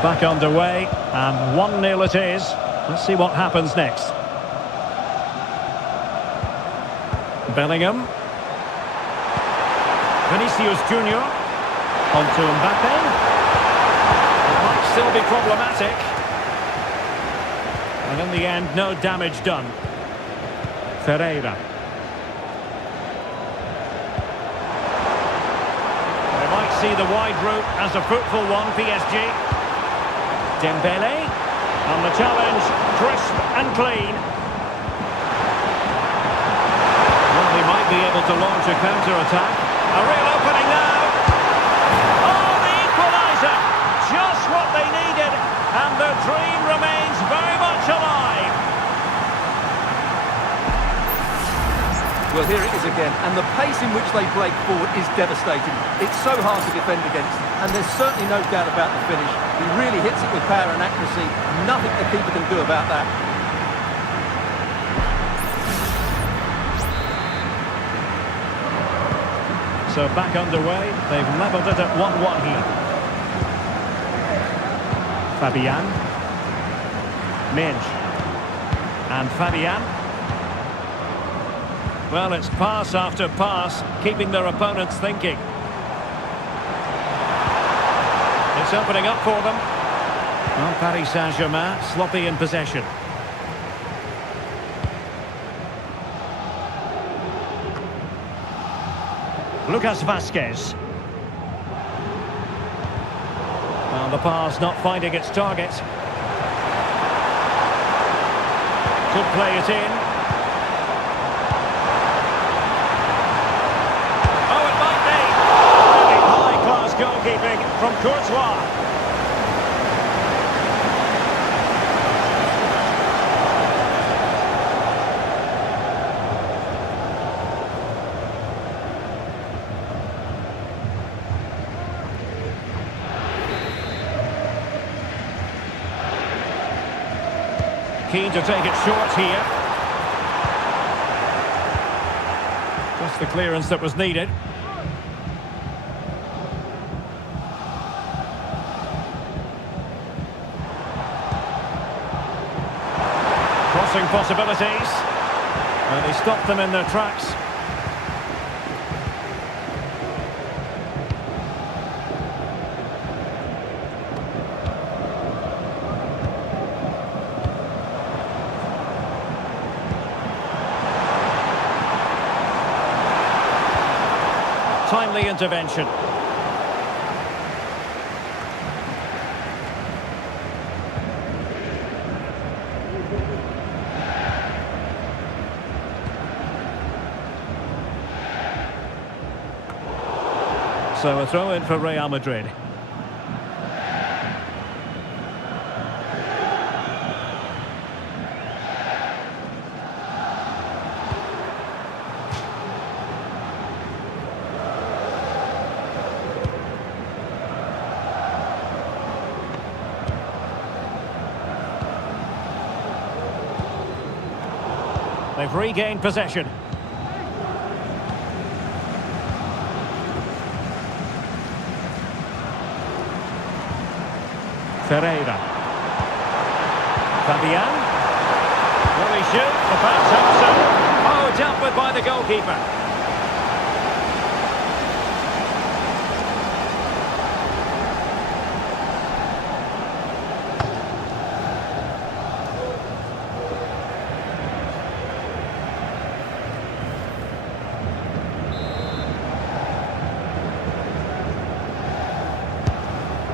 Back underway, and 1-0 it is. Let's see what happens next. Bellingham. Vinicius Junior. On to Mbappe. It might still be problematic. And in the end, no damage done. Ferreira. They might see the wide route as a fruitful one, PSG. Dembele. And the challenge, crisp and clean. Well, they might be able to launch a counter-attack. A real opening now. Oh, the equaliser! Just what they needed. And their dream remains very much alive. Well, here it is again, and the pace in which they break forward is devastating. It's so hard to defend against, and there's certainly no doubt about the finish. He really hits it with power and accuracy. Nothing the keeper can do about that. So back underway, they've levelled it at 1-1 here. Fabian. Minge. And Fabian. Well, it's pass after pass, keeping their opponents thinking. It's opening up for them. Well, Paris Saint-Germain, sloppy in possession. Lucas Vazquez. Well, the pass not finding its target. Could play it in. Oh, it might be. Really high-class goalkeeping from Courtois. Keen to take it short here. Just the clearance that was needed. Crossing possibilities. And they stopped them in their tracks. Timely intervention. So a throw in for Real Madrid. They've regained possession. Ferreira. Fabian. Will he shoot? The pass home so. Oh, dealt with by the goalkeeper.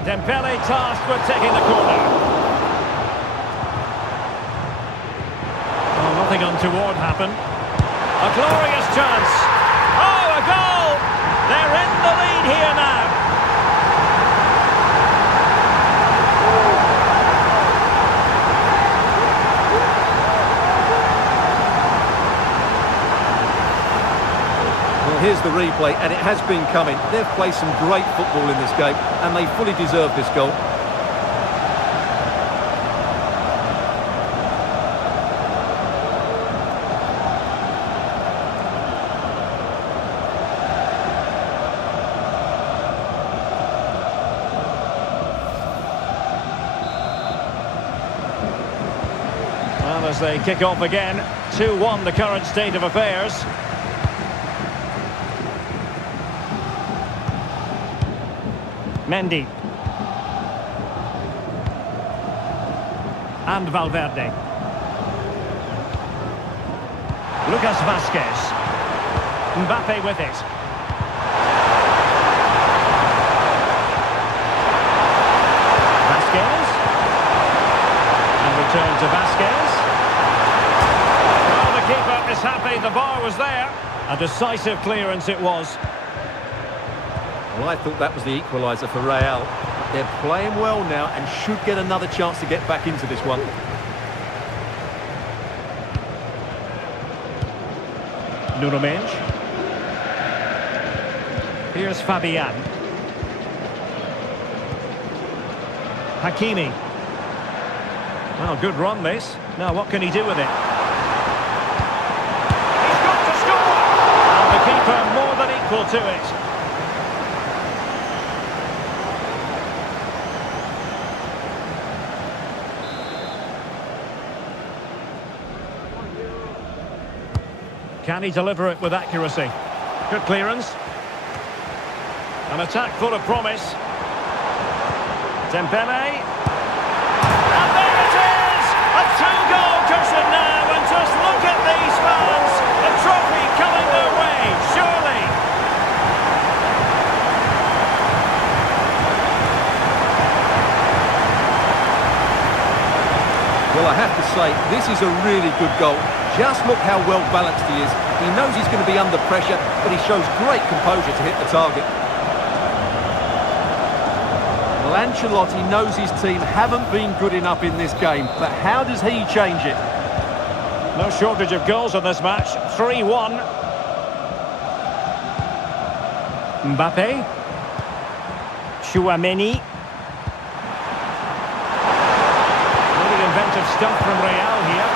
Dembele tasked with taking the corner. Oh, nothing untoward happened. A glorious chance. Oh, a goal! They're in the lead here now. Here's the replay, and it has been coming. They've played some great football in this game, and they fully deserve this goal. Well, as they kick off again, 2-1 the current state of affairs. Mendy. And Valverde. Lucas Vazquez. Mbappe with it. Vazquez. And return to Vazquez. Well, the keeper is happy the bar was there. A decisive clearance it was. Well, I thought that was the equaliser for Real. They're playing well now and should get another chance to get back into this one. Nuno Mendes. Here's Fabian. Hakimi. Well, good run this. Now what can he do with it? He's got to score! And the keeper more than equal to it. Can he deliver it with accuracy? Good clearance. An attack full of promise. Dembele. And there it is! A two-goal cushion now, and just look at these fans! A trophy coming their way, surely! Well, I have to say, this is a really good goal. Just look how well balanced he is. He knows he's going to be under pressure, but he shows great composure to hit the target. Well, Ancelotti knows his team haven't been good enough in this game, but how does he change it? No shortage of goals in this match. 3-1. Mbappe. Tchouaméni. Really inventive stuff from Real here.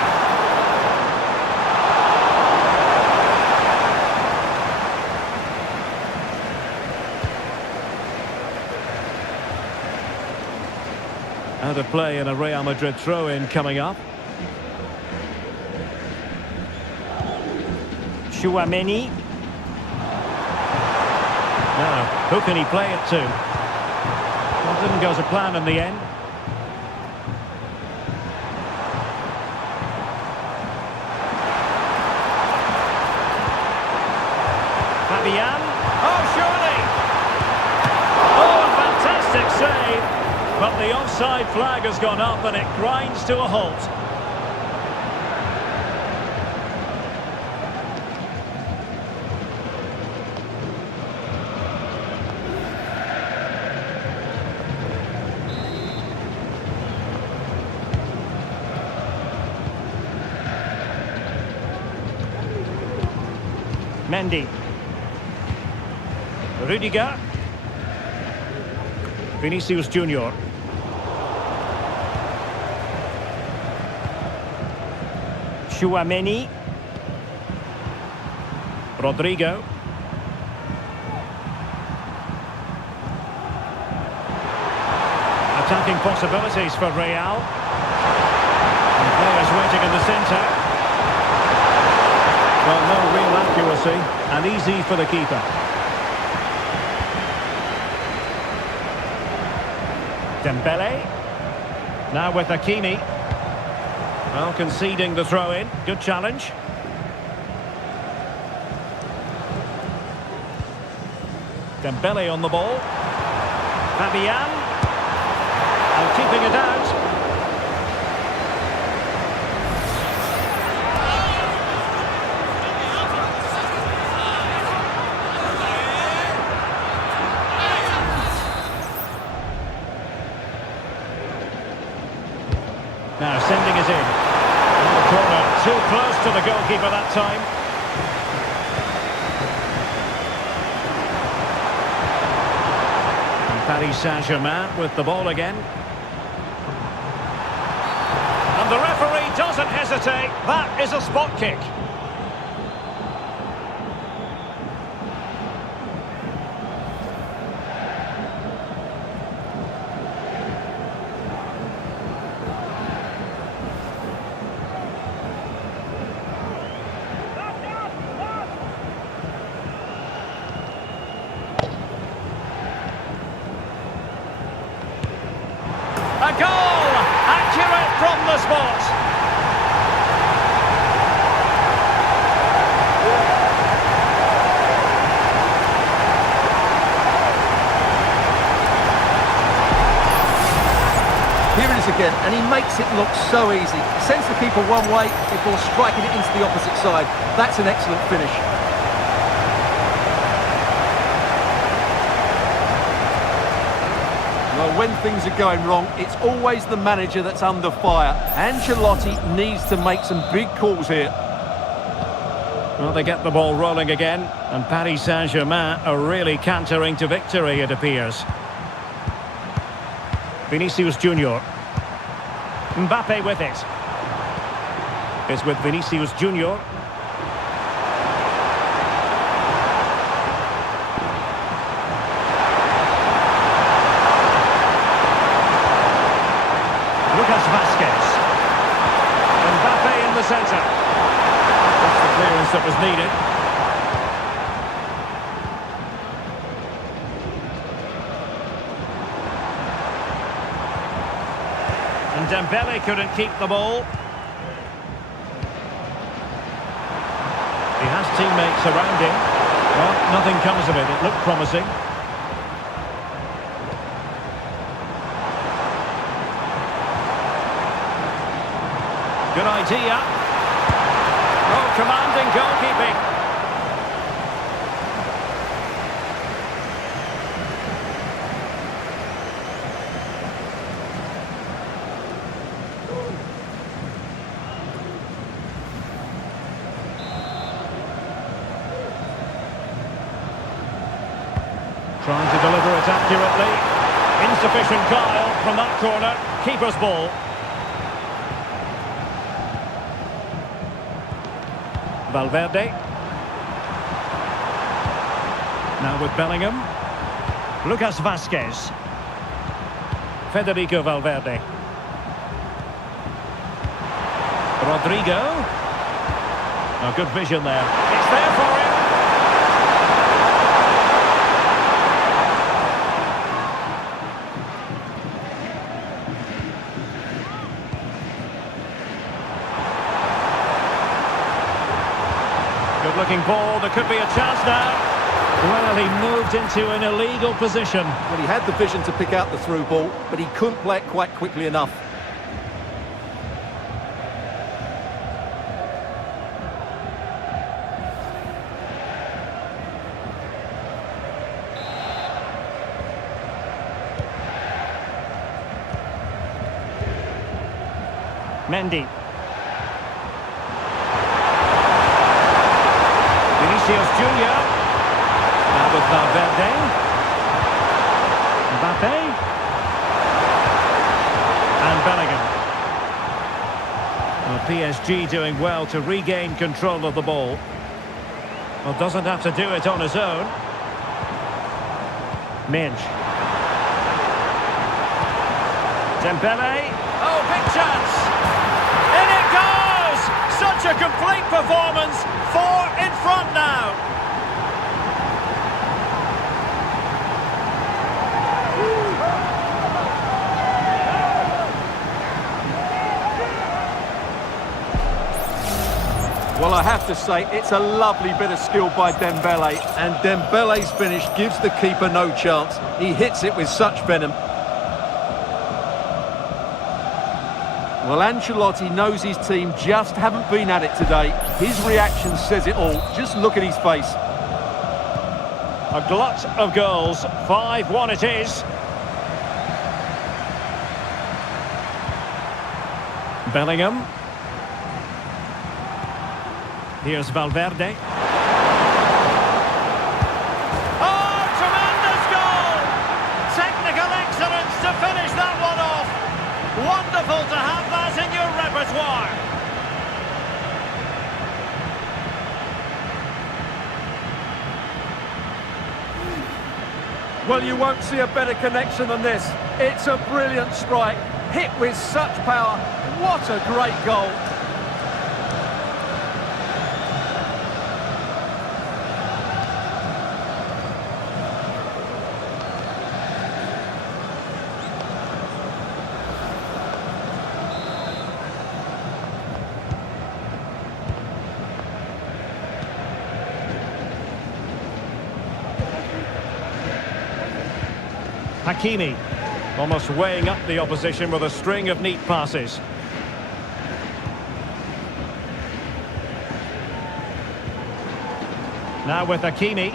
Out of play in a Real Madrid throw-in coming up. Tchouaméni. Now, who can he play it to? Well, didn't go to plan in the end. Fabian. Oh, surely! Oh, a fantastic save! But the offside flag has gone up and it grinds to a halt. Mendy. Rudiger. Vinicius Junior. Tchouaméni. Rodrigo. Attacking possibilities for Real. And players waiting in the centre. Well, no real accuracy, and easy for the keeper. Dembele. Now with Hakimi. Well, conceding the throw-in. Good challenge. Dembele on the ball. Fabian. And keeping it out. Now sending it in. The corner too close to the goalkeeper that time. And Paris Saint-Germain with the ball again. And the referee doesn't hesitate. That is a spot kick. goes again, and he makes it look so easy. Sends the keeper one way before striking it into the opposite side. That's an excellent finish. Well, when things are going wrong, it's always the manager that's under fire. Ancelotti needs to make some big calls here. Well, they get the ball rolling again, and Paris Saint-Germain are really cantering to victory, it appears. Vinicius Junior. Mbappe with it. It's with Vinicius Junior. Lucas Vazquez. Mbappe in the centre. That's the clearance that was needed. And Dembele couldn't keep the ball. He has teammates around him. Well, nothing comes of it. It looked promising. Good idea. Oh, commanding goalkeeping. Trying to deliver it accurately. Insufficient guile from that corner. Keeper's ball. Valverde. Now with Bellingham. Lucas Vazquez. Federico Valverde. Rodrigo. Oh, good vision there. It's there for him. Good-looking ball, there could be a chance now. Well, he moved into an illegal position. Well, he had the vision to pick out the through ball, but he couldn't play it quite quickly enough. Mendy. Vinicius Junior. Now with Valverde. Mbappe. And Bellingham. Well, PSG doing well to regain control of the ball. Well, doesn't have to do it on his own. Minge. Dembele. Oh, big chance. In it goes! Such a complete performance. 4 in front now. Well, I have to say, it's a lovely bit of skill by Dembele, and Dembele's finish gives the keeper no chance. He hits it with such venom. Well, Ancelotti knows his team just haven't been at it today. His reaction says it all. Just look at his face. A glut of goals. 5-1 it is. Bellingham. Here's Valverde. Oh, tremendous goal! Technical excellence to finish that one off. Wonderful to have that in your repertoire. Well, you won't see a better connection than this. It's a brilliant strike, hit with such power. What a great goal. Hakimi. Almost weighing up the opposition with a string of neat passes. Now with Hakimi.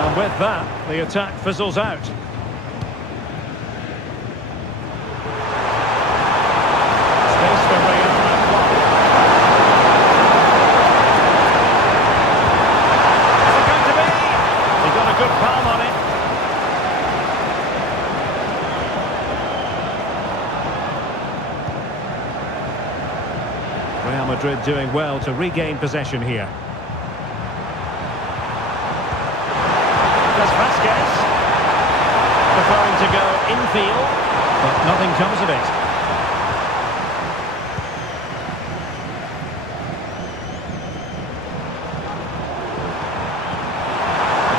And with that, the attack fizzles out. Space for Real. Is it going to be? He got a good palm on it. Real Madrid doing well to regain possession here. That's Vasquez. Preferring to go infield, but nothing comes of it.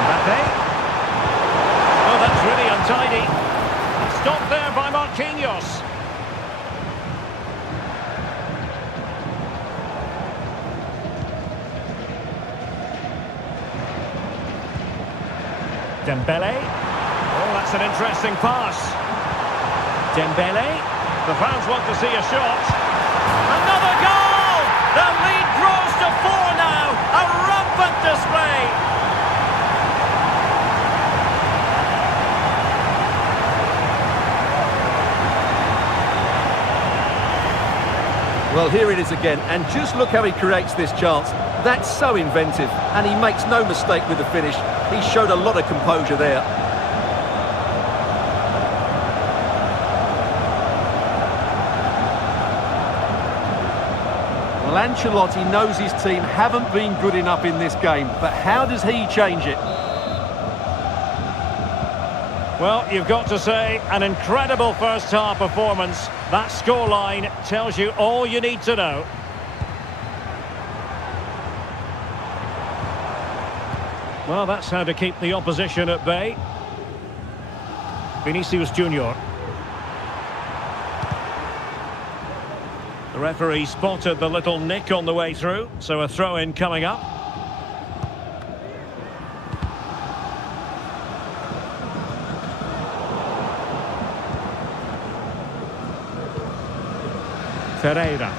Mbappe. Oh, that's really untidy. Stopped there by Marquinhos. Dembele. Oh, that's an interesting pass. Dembele. The fans want to see a shot. Another goal! The lead grows to 4 now. A rampant display. Well, here it is again, and just look how he creates this chance. That's so inventive, and he makes no mistake with the finish. He showed a lot of composure there. Well, Ancelotti knows his team haven't been good enough in this game, but how does he change it? Well, you've got to say, an incredible first-half performance. That scoreline tells you all you need to know. Well, that's how to keep the opposition at bay. Vinicius Junior. The referee spotted the little nick on the way through, so a throw-in coming up. Ferreira.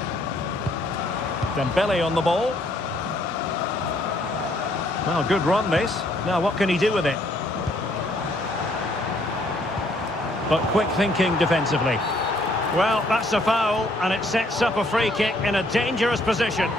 Dembele on the ball. Well, good run this. Now what can he do with it? But quick thinking defensively. Well, that's a foul, and it sets up a free kick in a dangerous position.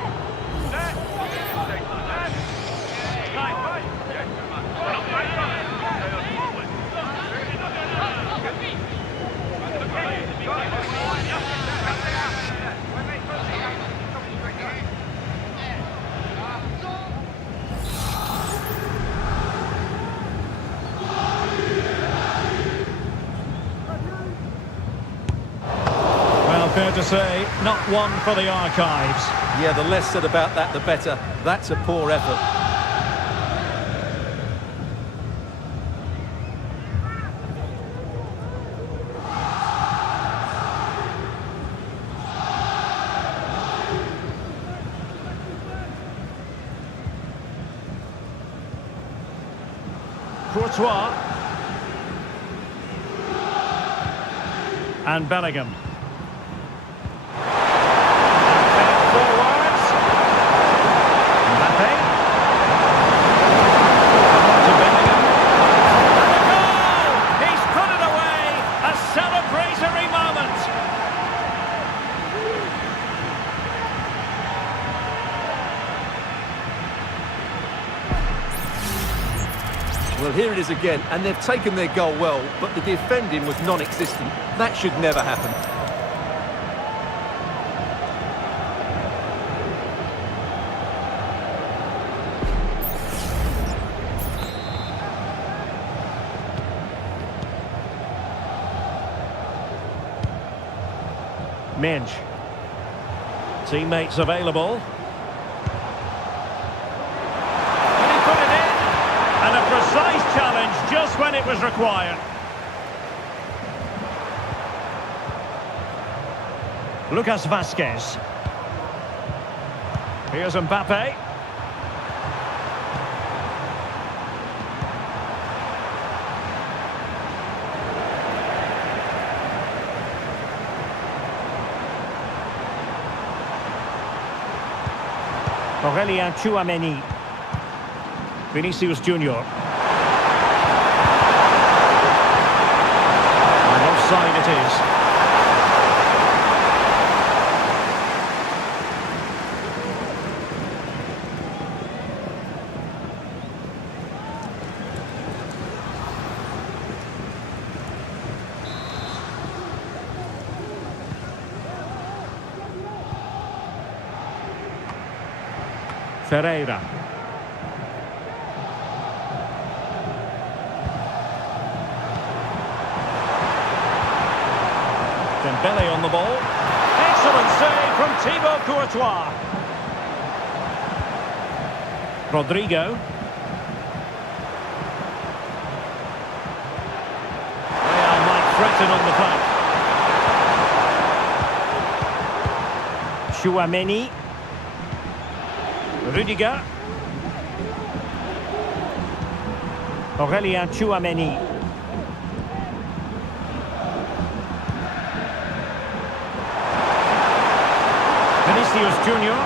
Fair to say, not one for the archives. Yeah, the less said about that, the better. That's a poor effort. Courtois. And Bellingham. Well, here it is again, and they've taken their goal well, but the defending was non-existent. That should never happen. Minge. Teammates available. And he put it in. And a precise challenge just when it was required. Lucas Vasquez. Here's Mbappe. Aurelien Tchouameni. Vinicius Junior. And offside it is. Ferreira. Dembele on the ball. Excellent save from Thibaut Courtois. Rodrigo. Real might threaten on the flank. Tchouameni. Rudiger. Aurelien Tchouameni. Vinicius Junior.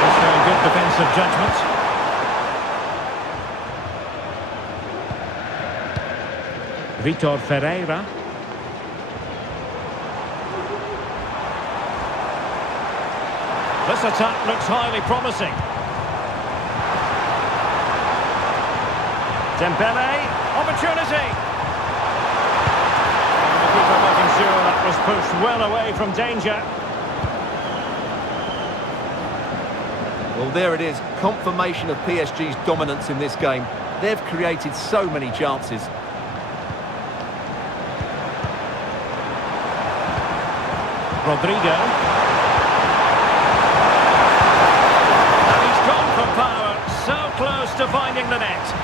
That's very good defensive judgment. Vitor Ferreira. This attack looks highly promising. Dembele, opportunity. And the keeper making sure that was pushed well away from danger. Well, there it is. Confirmation of PSG's dominance in this game. They've created so many chances. Rodrigo. Power, so close to finding the net.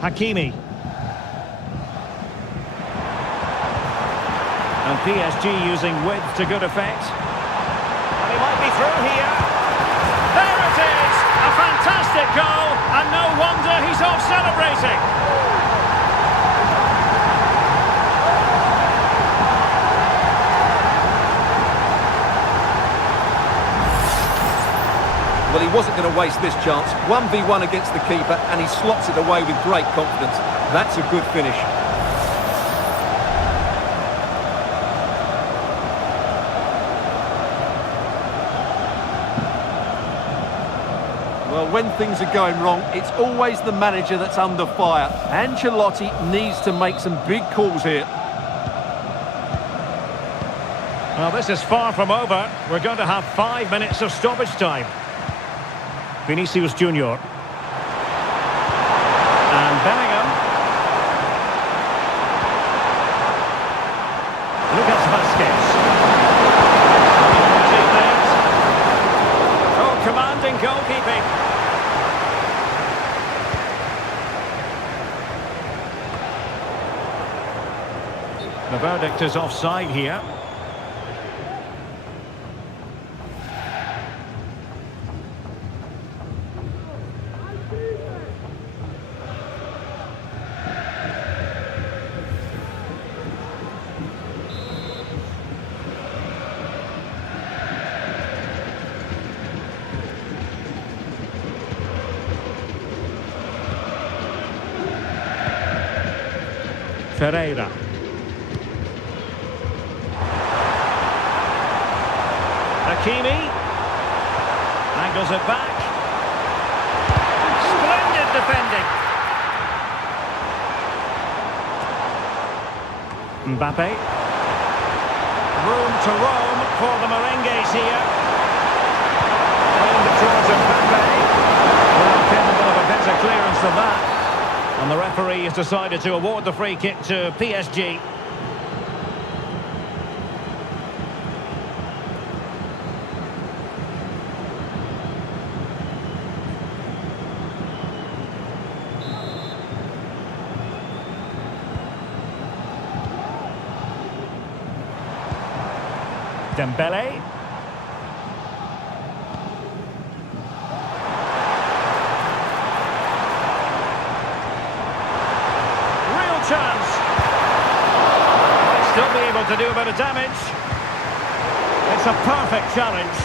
Hakimi. And PSG using width to good effect. And he might be through here. There it is! A fantastic goal, and no wonder he's off celebrating. Well, he wasn't going to waste this chance. 1v1 against the keeper, and he slots it away with great confidence. That's a good finish. Well, when things are going wrong, it's always the manager that's under fire. Ancelotti needs to make some big calls here. Well, this is far from over. We're going to have 5 minutes of stoppage time. Vinicius Junior. And Bellingham. Lucas Vazquez. Oh, commanding goalkeeping. The verdict is offside here. Ferreira. Hakimi. Angles it back. Splendid defending. Mbappe. Room to roam for the merengues here. Aimed towards Mbappe. Well, capable of a better clearance than that. And the referee has decided to award the free kick to PSG. Dembele. Real chance. Might still be able to do a bit of damage. It's a perfect challenge.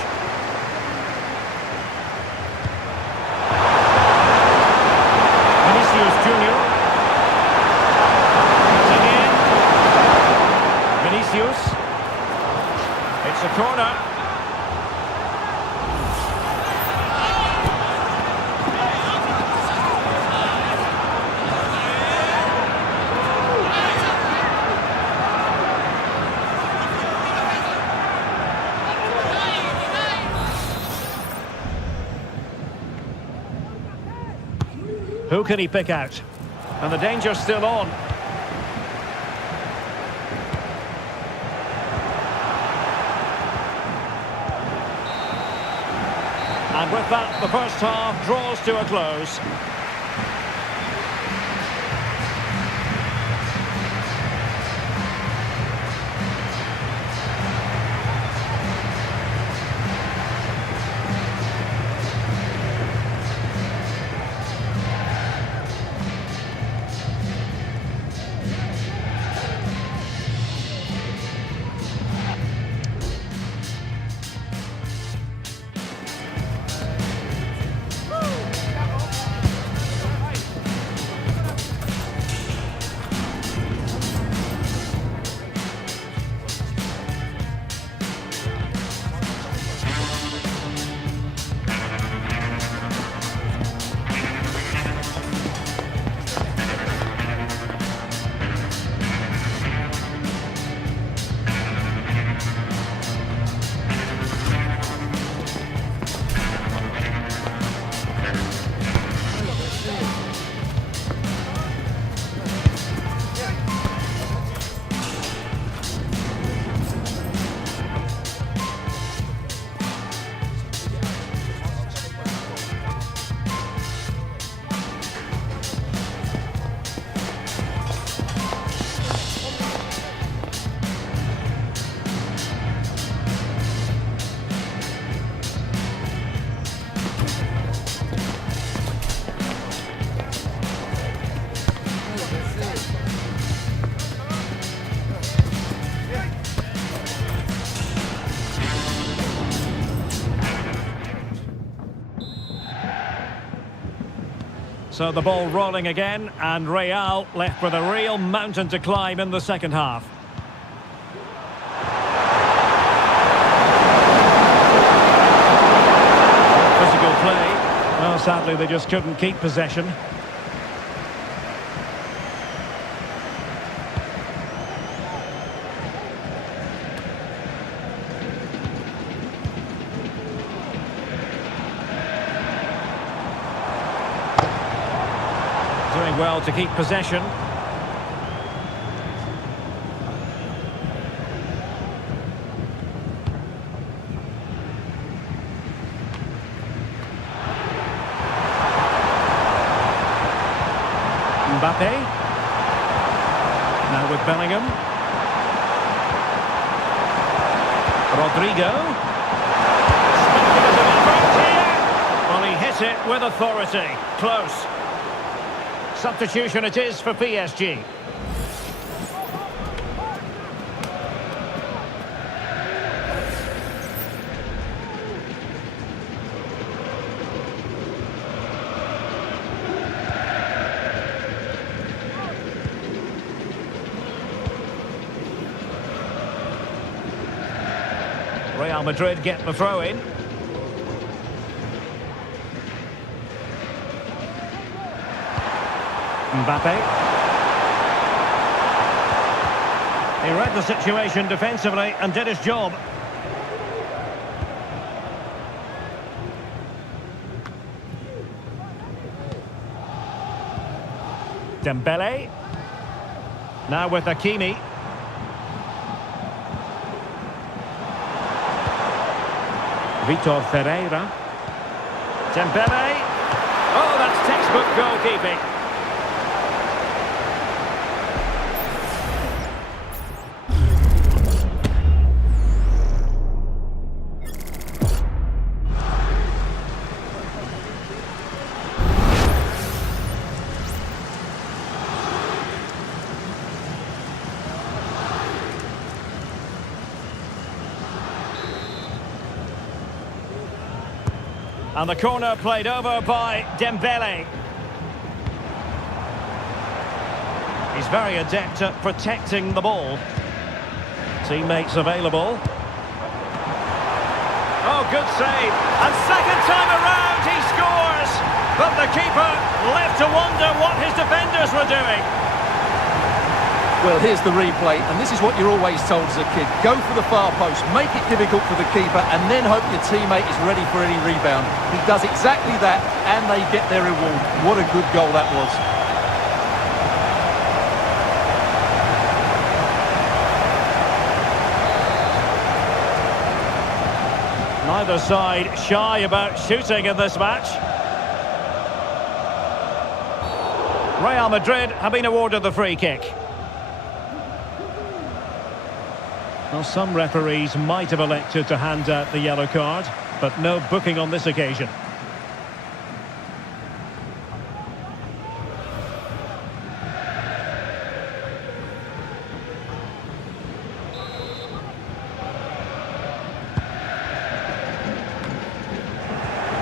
Vinicius Junior. Again. Vinicius. It's a corner. Who can he pick out? And the danger's still on. And with that, the first half draws to a close. So the ball rolling again, and Real left with a real mountain to climb in the second half. Physical play. Well, sadly, they just couldn't keep possession. Doing well to keep possession. Mbappe. Now with Bellingham. Rodrigo. Well, he hit it with authority. Close. Substitution it is for PSG. Real Madrid get the throw in. Mbappe. He read the situation defensively and did his job. Dembele. Now with Hakimi. Vitor Ferreira. Dembele. Oh, that's textbook goalkeeping. And the corner played over by Dembele. He's very adept at protecting the ball. Teammates available. Oh, good save. And second time around he scores. But the keeper left to wonder what his defenders were doing. Well, here's the replay, and this is what you're always told as a kid. Go for the far post, make it difficult for the keeper, and then hope your teammate is ready for any rebound. He does exactly that, and they get their reward. What a good goal that was. Neither side shy about shooting in this match. Real Madrid have been awarded the free kick. Well, some referees might have elected to hand out the yellow card, but no booking on this occasion.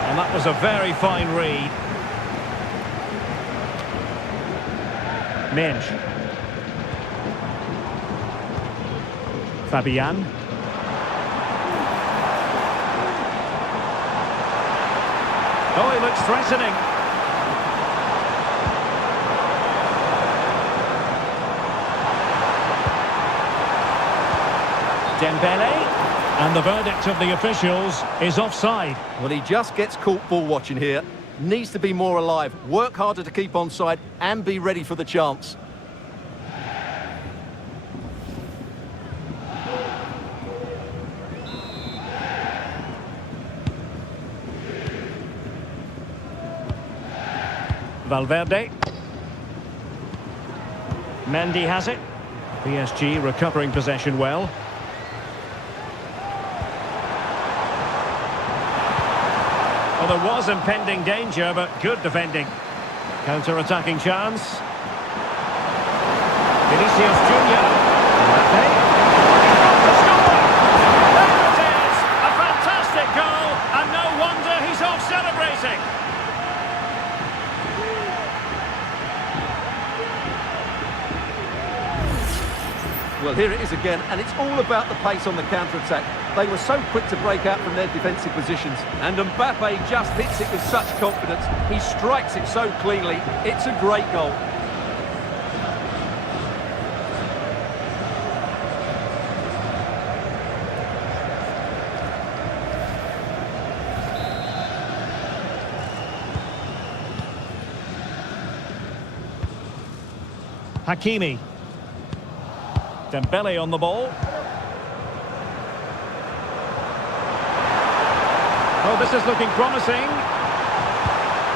And that was a very fine read. Mensch. Fabian. Oh, he looks threatening. Dembele. And the verdict of the officials is offside. Well, he just gets caught ball watching here. Needs to be more alive, work harder to keep onside, and be ready for the chance. Valverde. Mendy has it. PSG recovering possession well. Well, there was impending danger, but good defending. Counter-attacking chance. Vinicius Junior. Mbappe. To score! There it is! A fantastic goal, and no wonder he's off celebrating. Well, here it is again, and it's all about the pace on the counter-attack. They were so quick to break out from their defensive positions, and Mbappe just hits it with such confidence. He strikes it so cleanly. It's a great goal. Hakimi. Dembele on the ball. Oh, this is looking promising.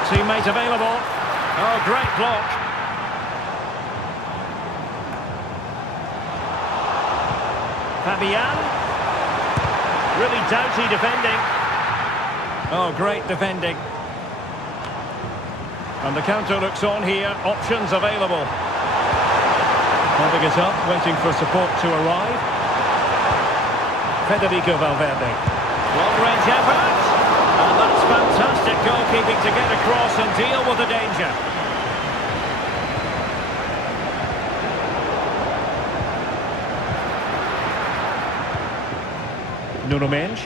Teammate available. Oh, great block. Fabian. Really doughty defending. Oh, great defending. And the counter looks on here. Options available. Holding it up, waiting for support to arrive. Federico Valverde. Long-range effort. And that's fantastic goalkeeping to get across and deal with the danger. Nuno Mensch.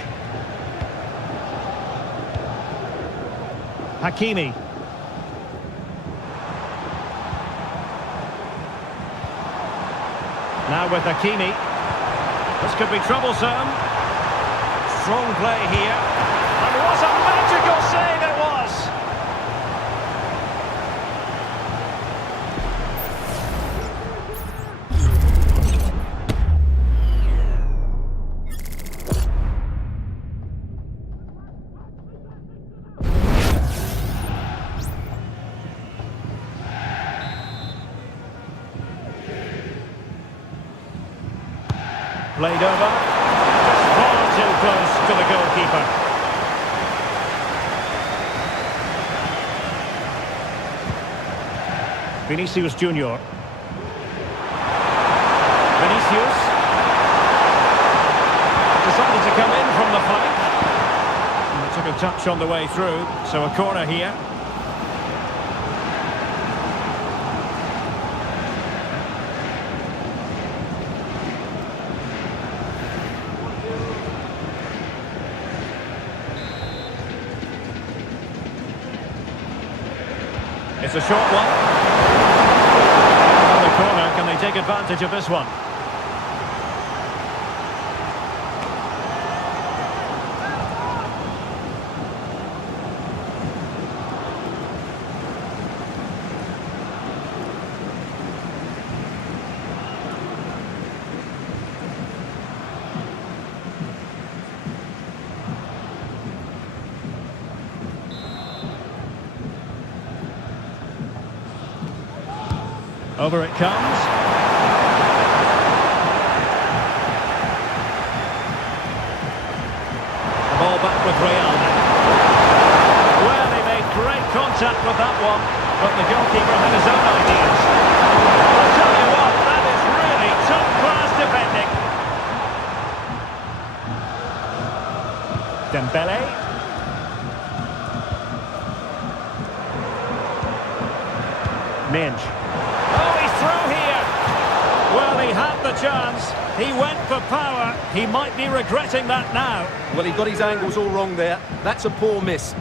Hakimi. Now with Hakimi. This could be troublesome. Strong play here. And what a magical save it was! Played over. Just far too close to the goalkeeper. Vinicius Junior. Vinicius. Decided to come in from the flank. And it took a touch on the way through, so a corner here. It's a short one. On the corner, can they take advantage of this one? Over it comes. The ball back with Real. Well, he made great contact with that one, but the goalkeeper had his own ideas. I'll tell you what, that is really top-class defending. Dembele. Minge. Oh, he's through here. Well, he had the chance. He went for power. He might be regretting that now. Well, he got his angles all wrong there. That's a poor miss.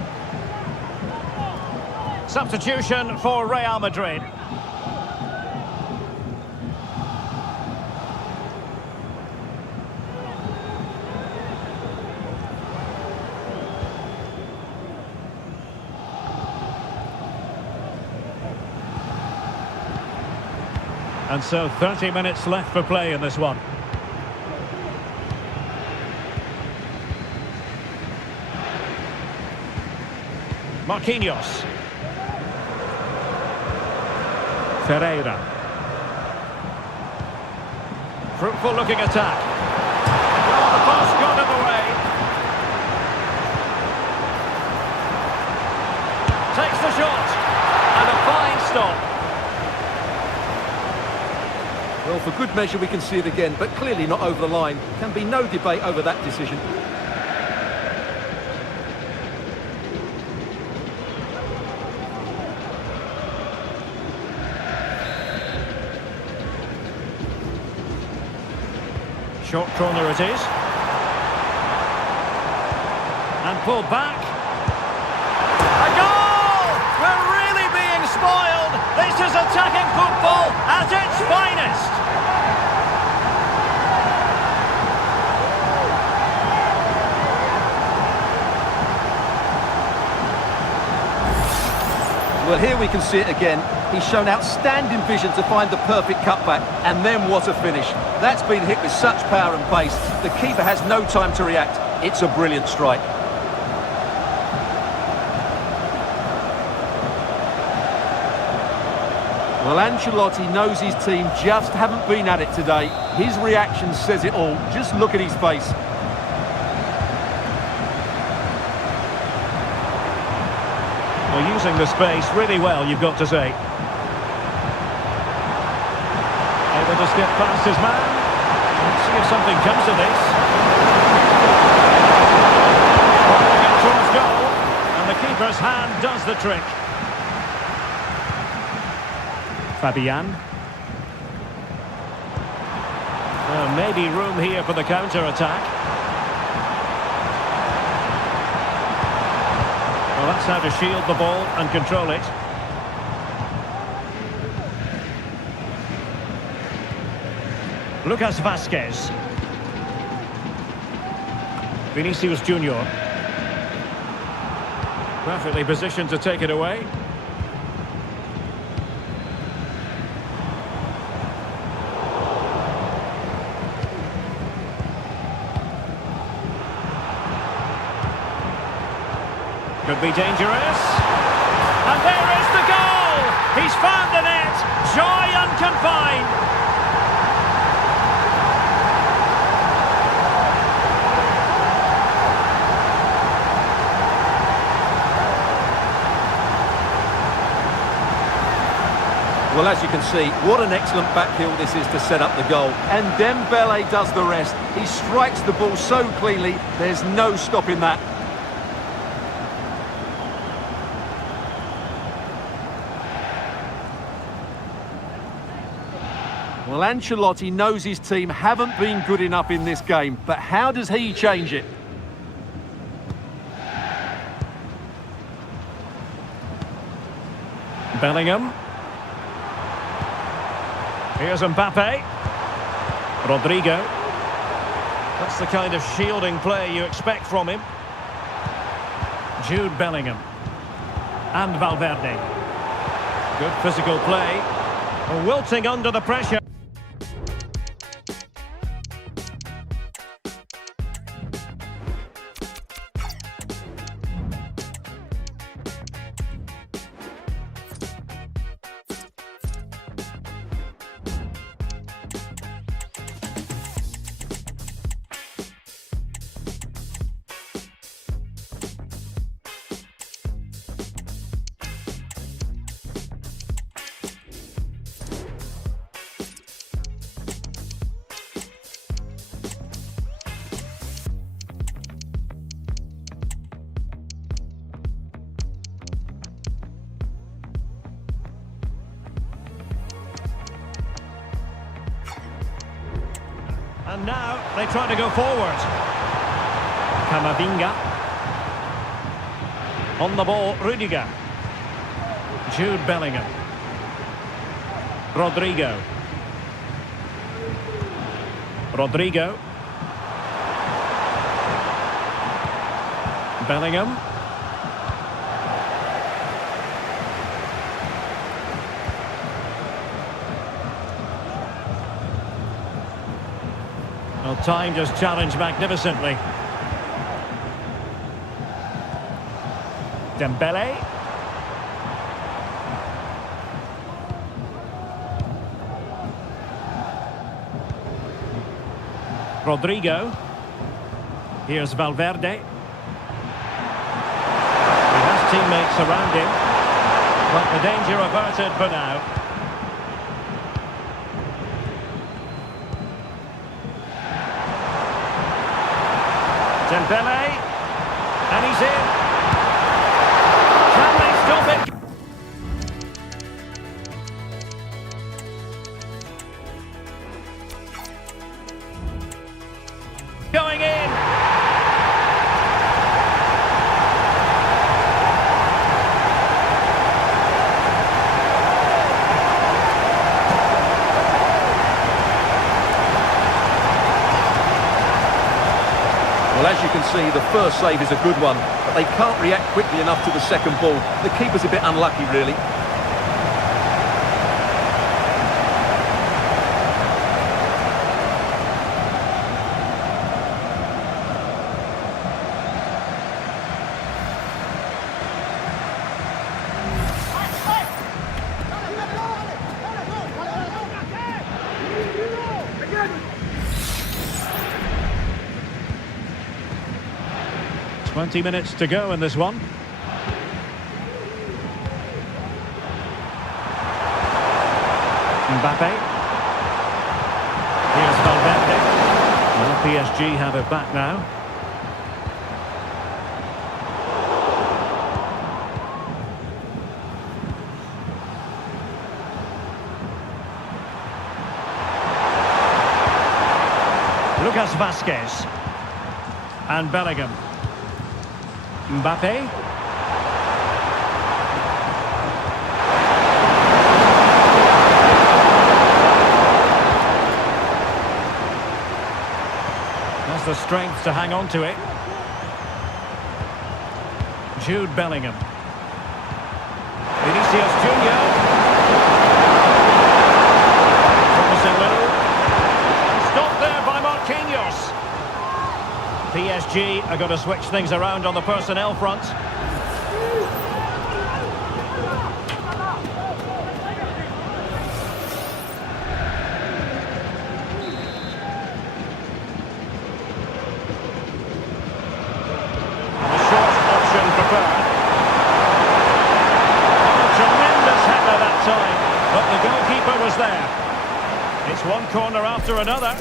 Substitution for Real Madrid. And so 30 minutes left for play in this one. Marquinhos. Ferreira. Fruitful looking attack. Oh, the pass got in the way. Takes the shot. And a fine stop. Well, for good measure, we can see it again, but clearly not over the line. Can be no debate over that decision. Short corner it is. And pulled back. A goal! We're really being spoiled. This is attacking football at its finest. Well, here we can see it again. He's shown outstanding vision to find the perfect cutback, and then what a finish. That's been hit with such power and pace. The keeper has no time to react. It's a brilliant strike. Well, Ancelotti knows his team just haven't been at it today. His reaction says it all. Just look at his face. Well, using the space really well, you've got to say. Able to skip past his man. Let's see if something comes to this. Rolling it towards goal, and the keeper's hand does the trick. Fabian. Well, maybe room here for the counter-attack. Well, that's how to shield the ball and control it. Lucas Vazquez. Vinicius Junior. Perfectly positioned to take it away. Could be dangerous. And there is the goal! He's found the net! Joy unconfined! Well, as you can see, what an excellent backheel this is to set up the goal. And Dembele does the rest. He strikes the ball so cleanly, there's no stopping that. Well, Ancelotti knows his team haven't been good enough in this game, but how does he change it? Bellingham. Here's Mbappe. Rodrigo. That's the kind of shielding play you expect from him. Jude Bellingham. And Valverde. Good physical play. Wilting under the pressure. And now they try to go forward. Camavinga. On the ball, Rudiger. Jude Bellingham. Rodrigo. Rodrigo. Bellingham. Well, time just challenged magnificently. Dembele. Rodrigo. Here's Valverde. He has teammates around him, but the danger averted for now. Dembele, and he's in. Can they stop it? Going in. Well, as you can see, the first save is a good one, but they can't react quickly enough to the second ball. The keeper's a bit unlucky, really. Twenty minutes to go in this one. Mbappe. Here's Valverde. Well, PSG have it back now. Lucas Vazquez. And Bellingham. Mbappe. Has the strength to hang on to it. Jude Bellingham. Vinicius Junior. Promising little. Stopped there by Marquinhos. PSG are going to switch things around on the personnel front. And a short option preferred. Oh, tremendous header that time, but the goalkeeper was there. It's one corner after another.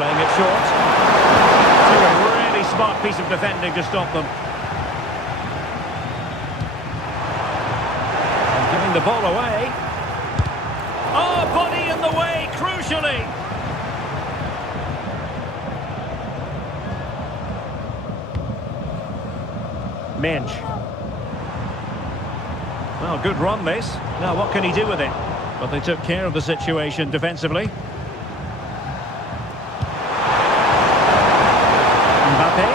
Playing it short. A really smart piece of defending to stop them. And giving the ball away. Oh, body in the way, crucially. Minch. Well, good run this. Now what can he do with it? But they took care of the situation defensively. Mbappe.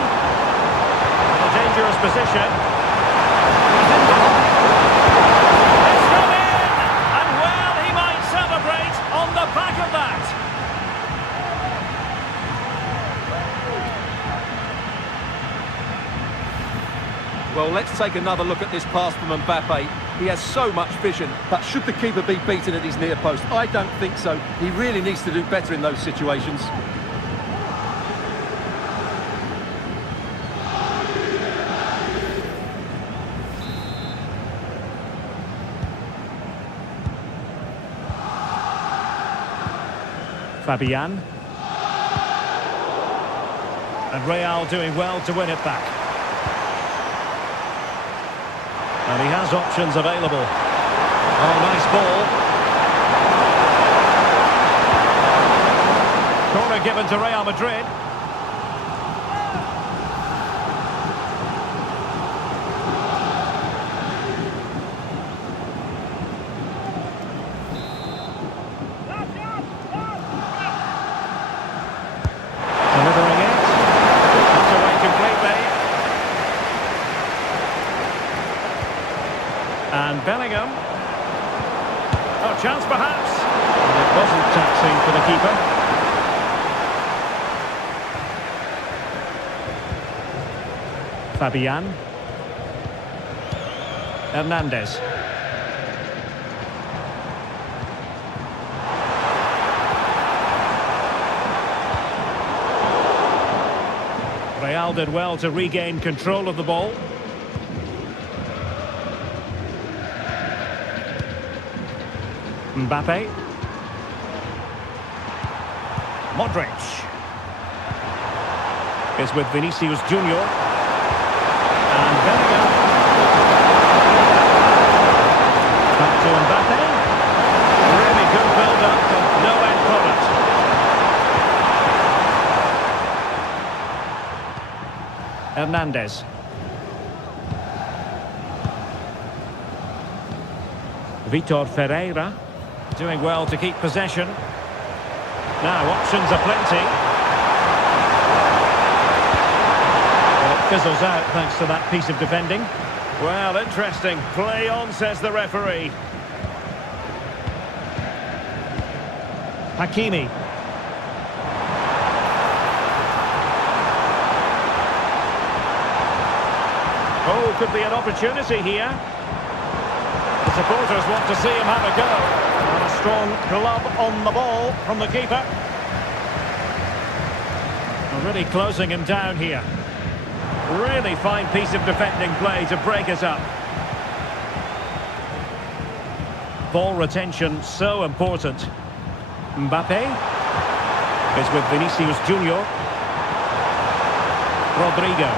A dangerous position. He's in goal. It's gone in! And well, he might celebrate on the back of that. Well, let's take another look at this pass from Mbappe. He has so much vision, but should the keeper be beaten at his near post? I don't think so. He really needs to do better in those situations. Fabian. And Real doing well to win it back. And he has options available. Oh, nice ball. Corner given to Real Madrid. Delivering it. That's away completely. And Bellingham. Oh, chance perhaps. And it wasn't taxing for the keeper. Fabian. Hernandez. Real did well to regain control of the ball. Mbappe. Modric. Is with Vinicius Junior. And Bellingham. Back to Mbappe. Really good build-up and no end product. Hernandez. Vitor Ferreira. Doing well to keep possession. Now, options are plenty. Well, it fizzles out thanks to that piece of defending. Well, interesting. Play on, says the referee. Hakimi. Oh, could be an opportunity here. The supporters want to see him have a go. And a strong glove on the ball from the keeper. Really closing him down here. Really fine piece of defending play to break us up. Ball retention so important. Mbappe is with Vinicius Junior. Rodrigo.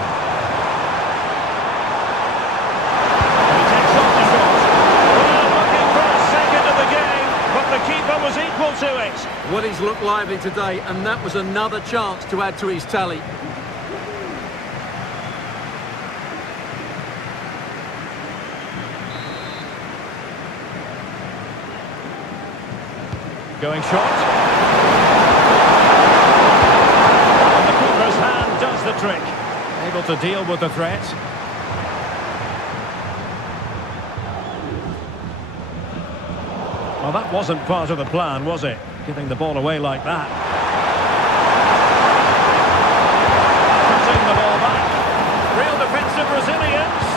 Was equal to it. Well, he's looked lively today, and that was another chance to add to his tally. Going short. And the keeper's hand does the trick. Able to deal with the threat. Well, that wasn't part of the plan, was it? Giving the ball away like that. Cutting the ball back. Real defensive resilience.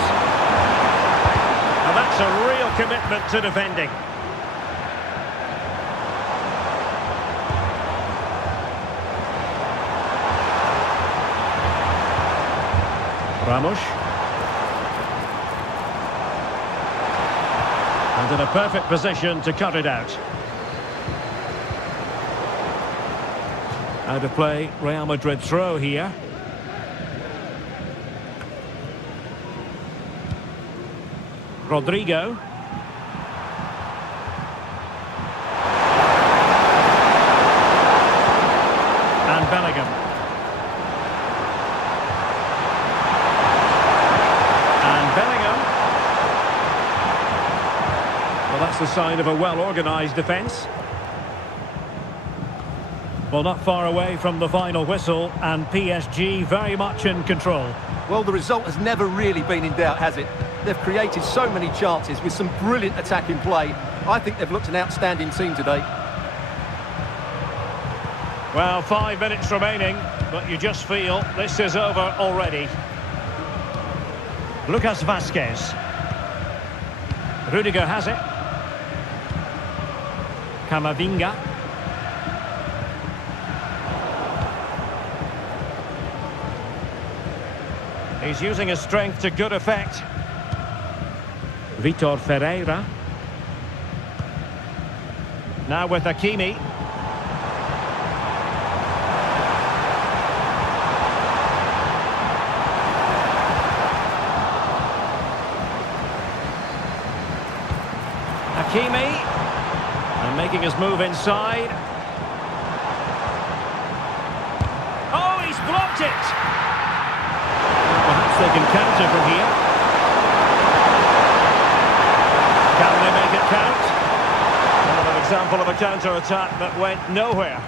And that's a real commitment to defending. Ramos. And in a perfect position to cut it out. Out of play, Real Madrid throw here. Rodrigo. And Bellingham. And Bellingham. Well, that's the sign of a well-organised defence. Well, not far away from the final whistle, and PSG very much in control. Well, the result has never really been in doubt, has it? They've created so many chances with some brilliant attacking play. I think they've looked an outstanding team today. Well, 5 minutes remaining, but you just feel this is over already. Lucas Vazquez. Rudiger has it. Camavinga. He's using his strength to good effect. Vitor Ferreira. Now with Hakimi. Hakimi. And making his move inside. Oh, he's blocked it! Perhaps they can counter from here. Can they make it count? Another example of a counter-attack that went nowhere.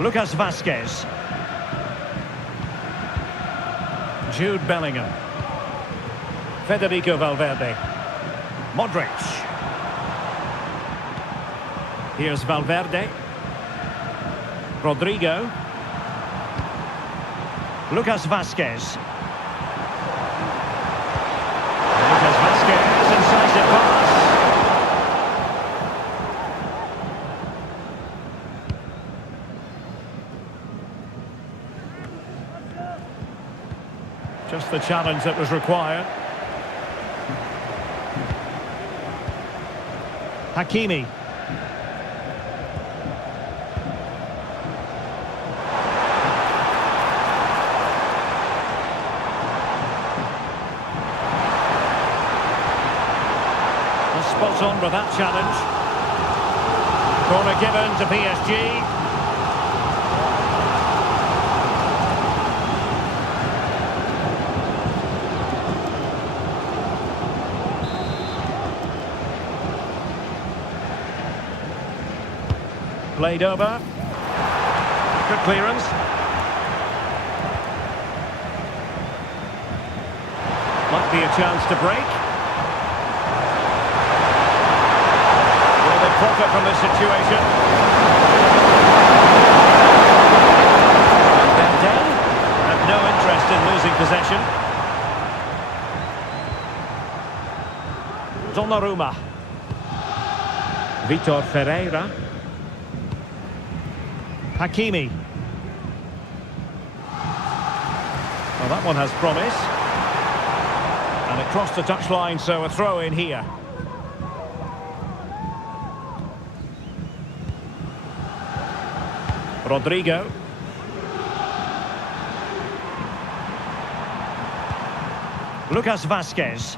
Lucas Vazquez. Jude Bellingham. Federico Valverde. Modric. Here's Valverde. Rodrigo. Lucas Vazquez. Lucas Vazquez, incisive pass. Just the challenge that was required. Hakimi. Spot on with that challenge. Corner given to PSG. Played over. Good clearance. Might be a chance to break. Profit from this situation. Valverde have no interest in losing possession. Donnarumma. Vitor Ferreira. Hakimi. Well, that one has promise. And it crossed the touchline, so a throw in here. Rodrigo. Lucas Vazquez.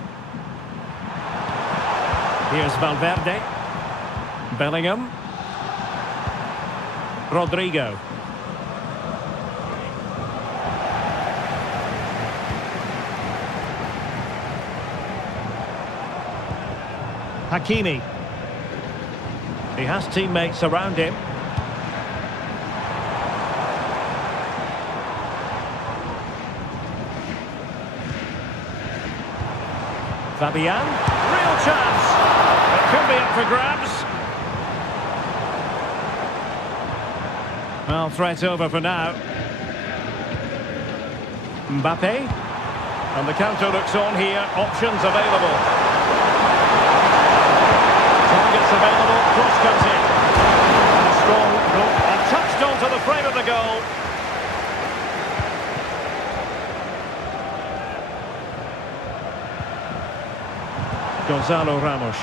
Here's Valverde. Bellingham. Rodrigo. Hakimi. He has teammates around him. Fabian, real chance. It could be up for grabs. Well, threat over for now. Mbappe. And the counter looks on here. Options available. Targets available. Cross comes in. And a strong block. And touched onto the frame of the goal. Gonzalo Ramos.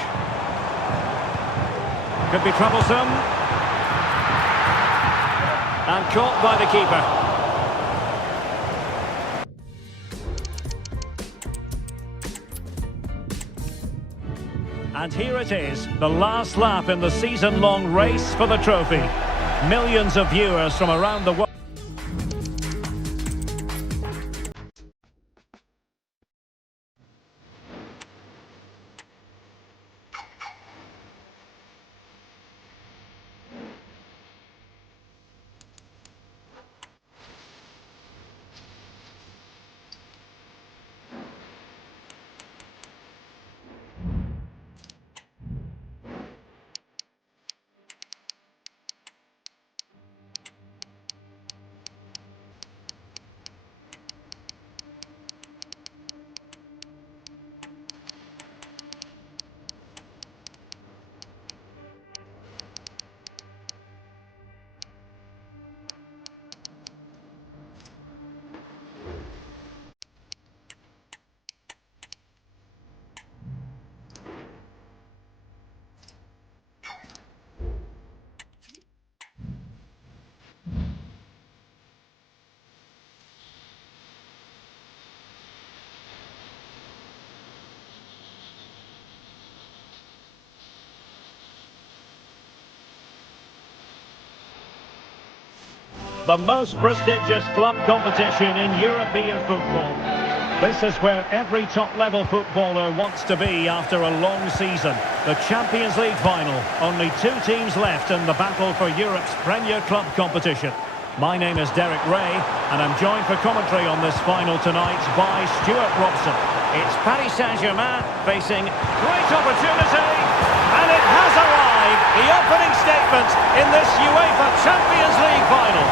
Could be troublesome. And caught by the keeper. And here it is, the last lap in the season-long race for the trophy. Millions of viewers from around the world. The most prestigious club competition in European football. This is where every top-level footballer wants to be after a long season. The Champions League final. Only 2 teams left in the battle for Europe's Premier Club competition. My name is Derek Ray, and I'm joined for commentary on this final tonight by Stuart Robson. It's Paris Saint-Germain facing great opportunity, and it has arrived. The opening statement in this UEFA Champions League final.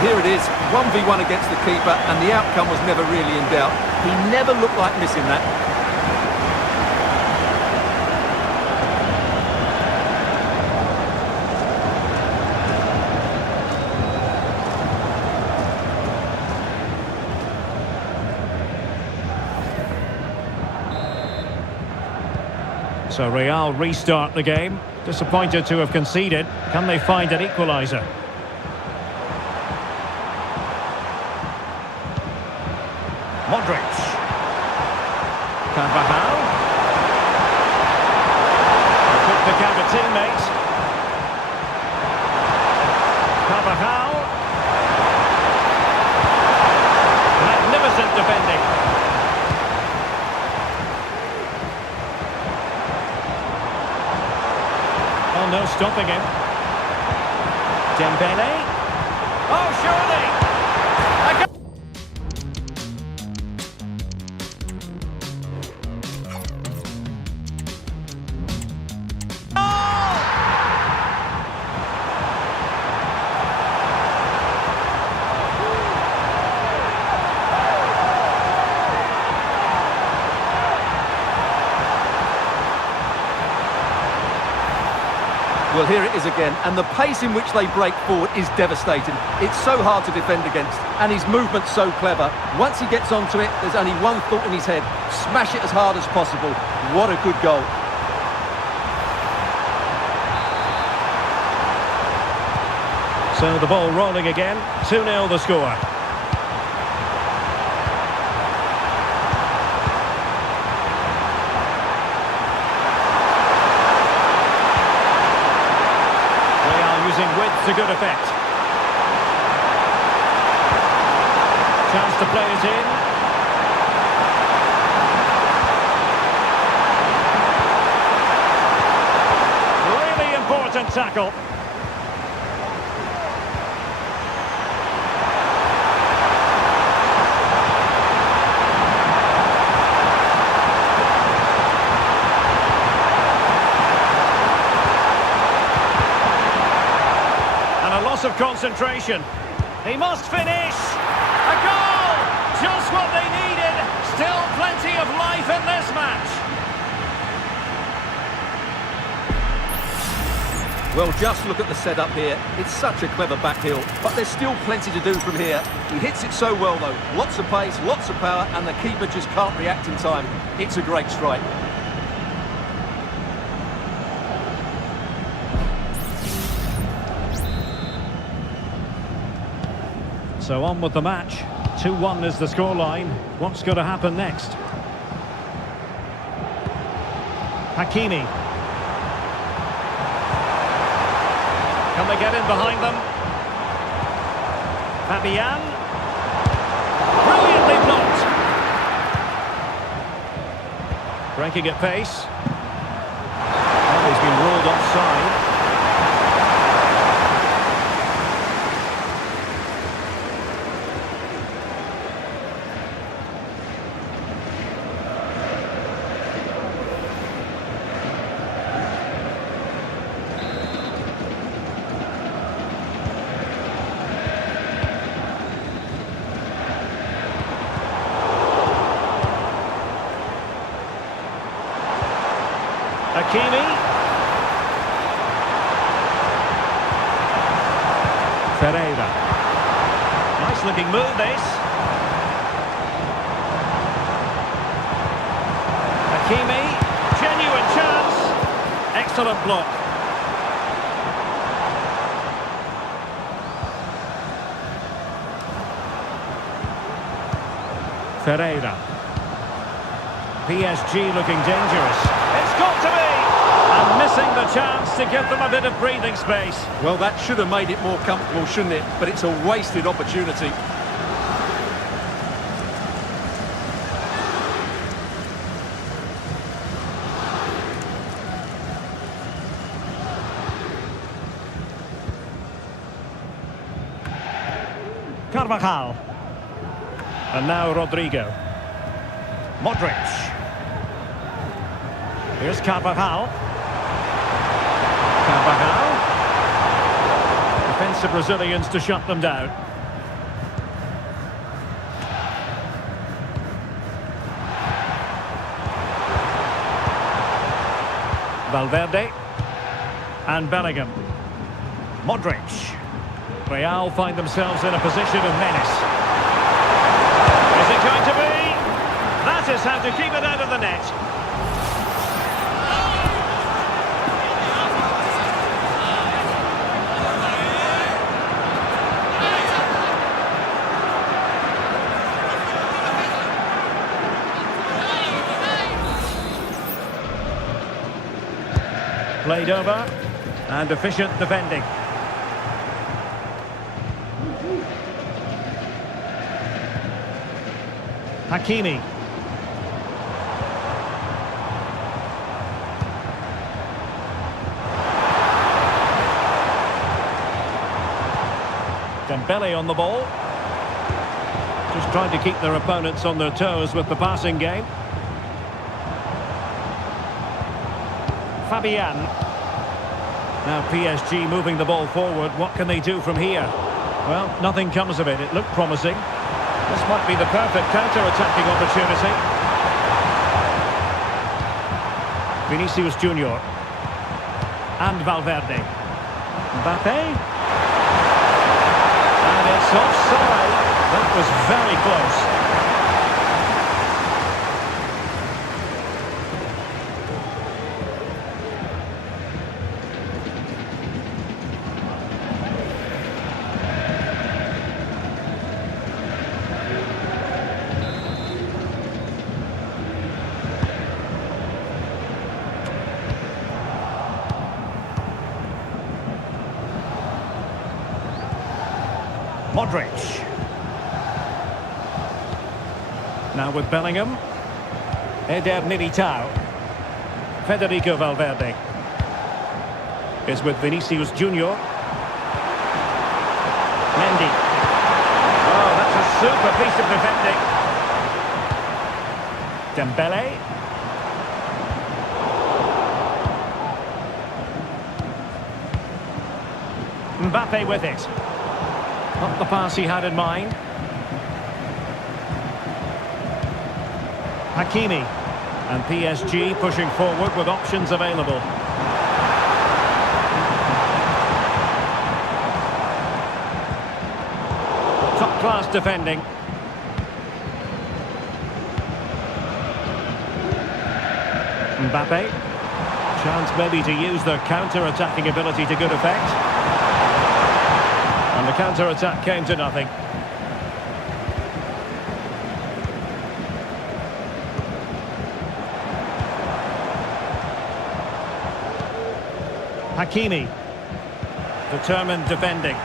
Here it is, 1v1 against the keeper, and the outcome was never really in doubt. He never looked like missing that. So Real restart the game. Disappointed to have conceded. Can they find an equaliser? Modric. Carvajal. Took the counter teammate. Carvajal. Magnificent defending. Oh, no stopping him. Dembele. Oh, surely. Well, here it is again, and the pace in which they break forward is devastating. It's so hard to defend against, and his movement's so clever. Once he gets onto it, there's only one thought in his head: smash it as hard as possible. What a good goal. So the ball rolling again, 2-0 the score. Width to good effect. Chance to play it in. Really important tackle. Of concentration. He must finish. A goal! Just what they needed. Still plenty of life in this match. Well, just look at the setup here. It's such a clever back heel, but there's still plenty to do from here. He hits it so well, though. Lots of pace, lots of power, and the keeper just can't react in time. It's a great strike. So on with the match. 2-1 is the scoreline. What's going to happen next? Hakimi. Can they get in behind them? Fabian. Brilliantly blocked. Breaking at pace. Well, he's been ruled offside. Hakimi. Ferreira. Nice looking move this. Hakimi. Genuine chance. Excellent block. Ferreira. PSG looking dangerous. It's got to be! And missing the chance to give them a bit of breathing space. Well, that should have made it more comfortable, shouldn't it? But it's a wasted opportunity. Carvajal. And now Rodrigo. Modric. Here's Carvajal. Carvajal. Defensive Brazilians to shut them down. Valverde. And Bellingham. Modric. Real find themselves in a position of menace. Is it going to be? That is how to keep it out of the net. Played over, and efficient defending. Hakimi. Dembele on the ball. Just trying to keep their opponents on their toes with the passing game. Fabian. Now PSG moving the ball forward. What can they do from here? Well, nothing comes of it. It looked promising. This might be the perfect counter-attacking opportunity. Vinicius Junior. And Valverde. Mbappe. And it's offside. That was very close. Modric. Now with Bellingham. Eder Militao. Federico Valverde. Is with Vinicius Junior. Mendy. Oh, that's a super piece of defending. Dembele. Mbappe with it. Not the pass he had in mind. Hakimi. And PSG pushing forward with options available. First-class defending. Mbappe. Chance maybe to use their counter-attacking ability to good effect. And the counter-attack came to nothing. Hakimi. Determined defending.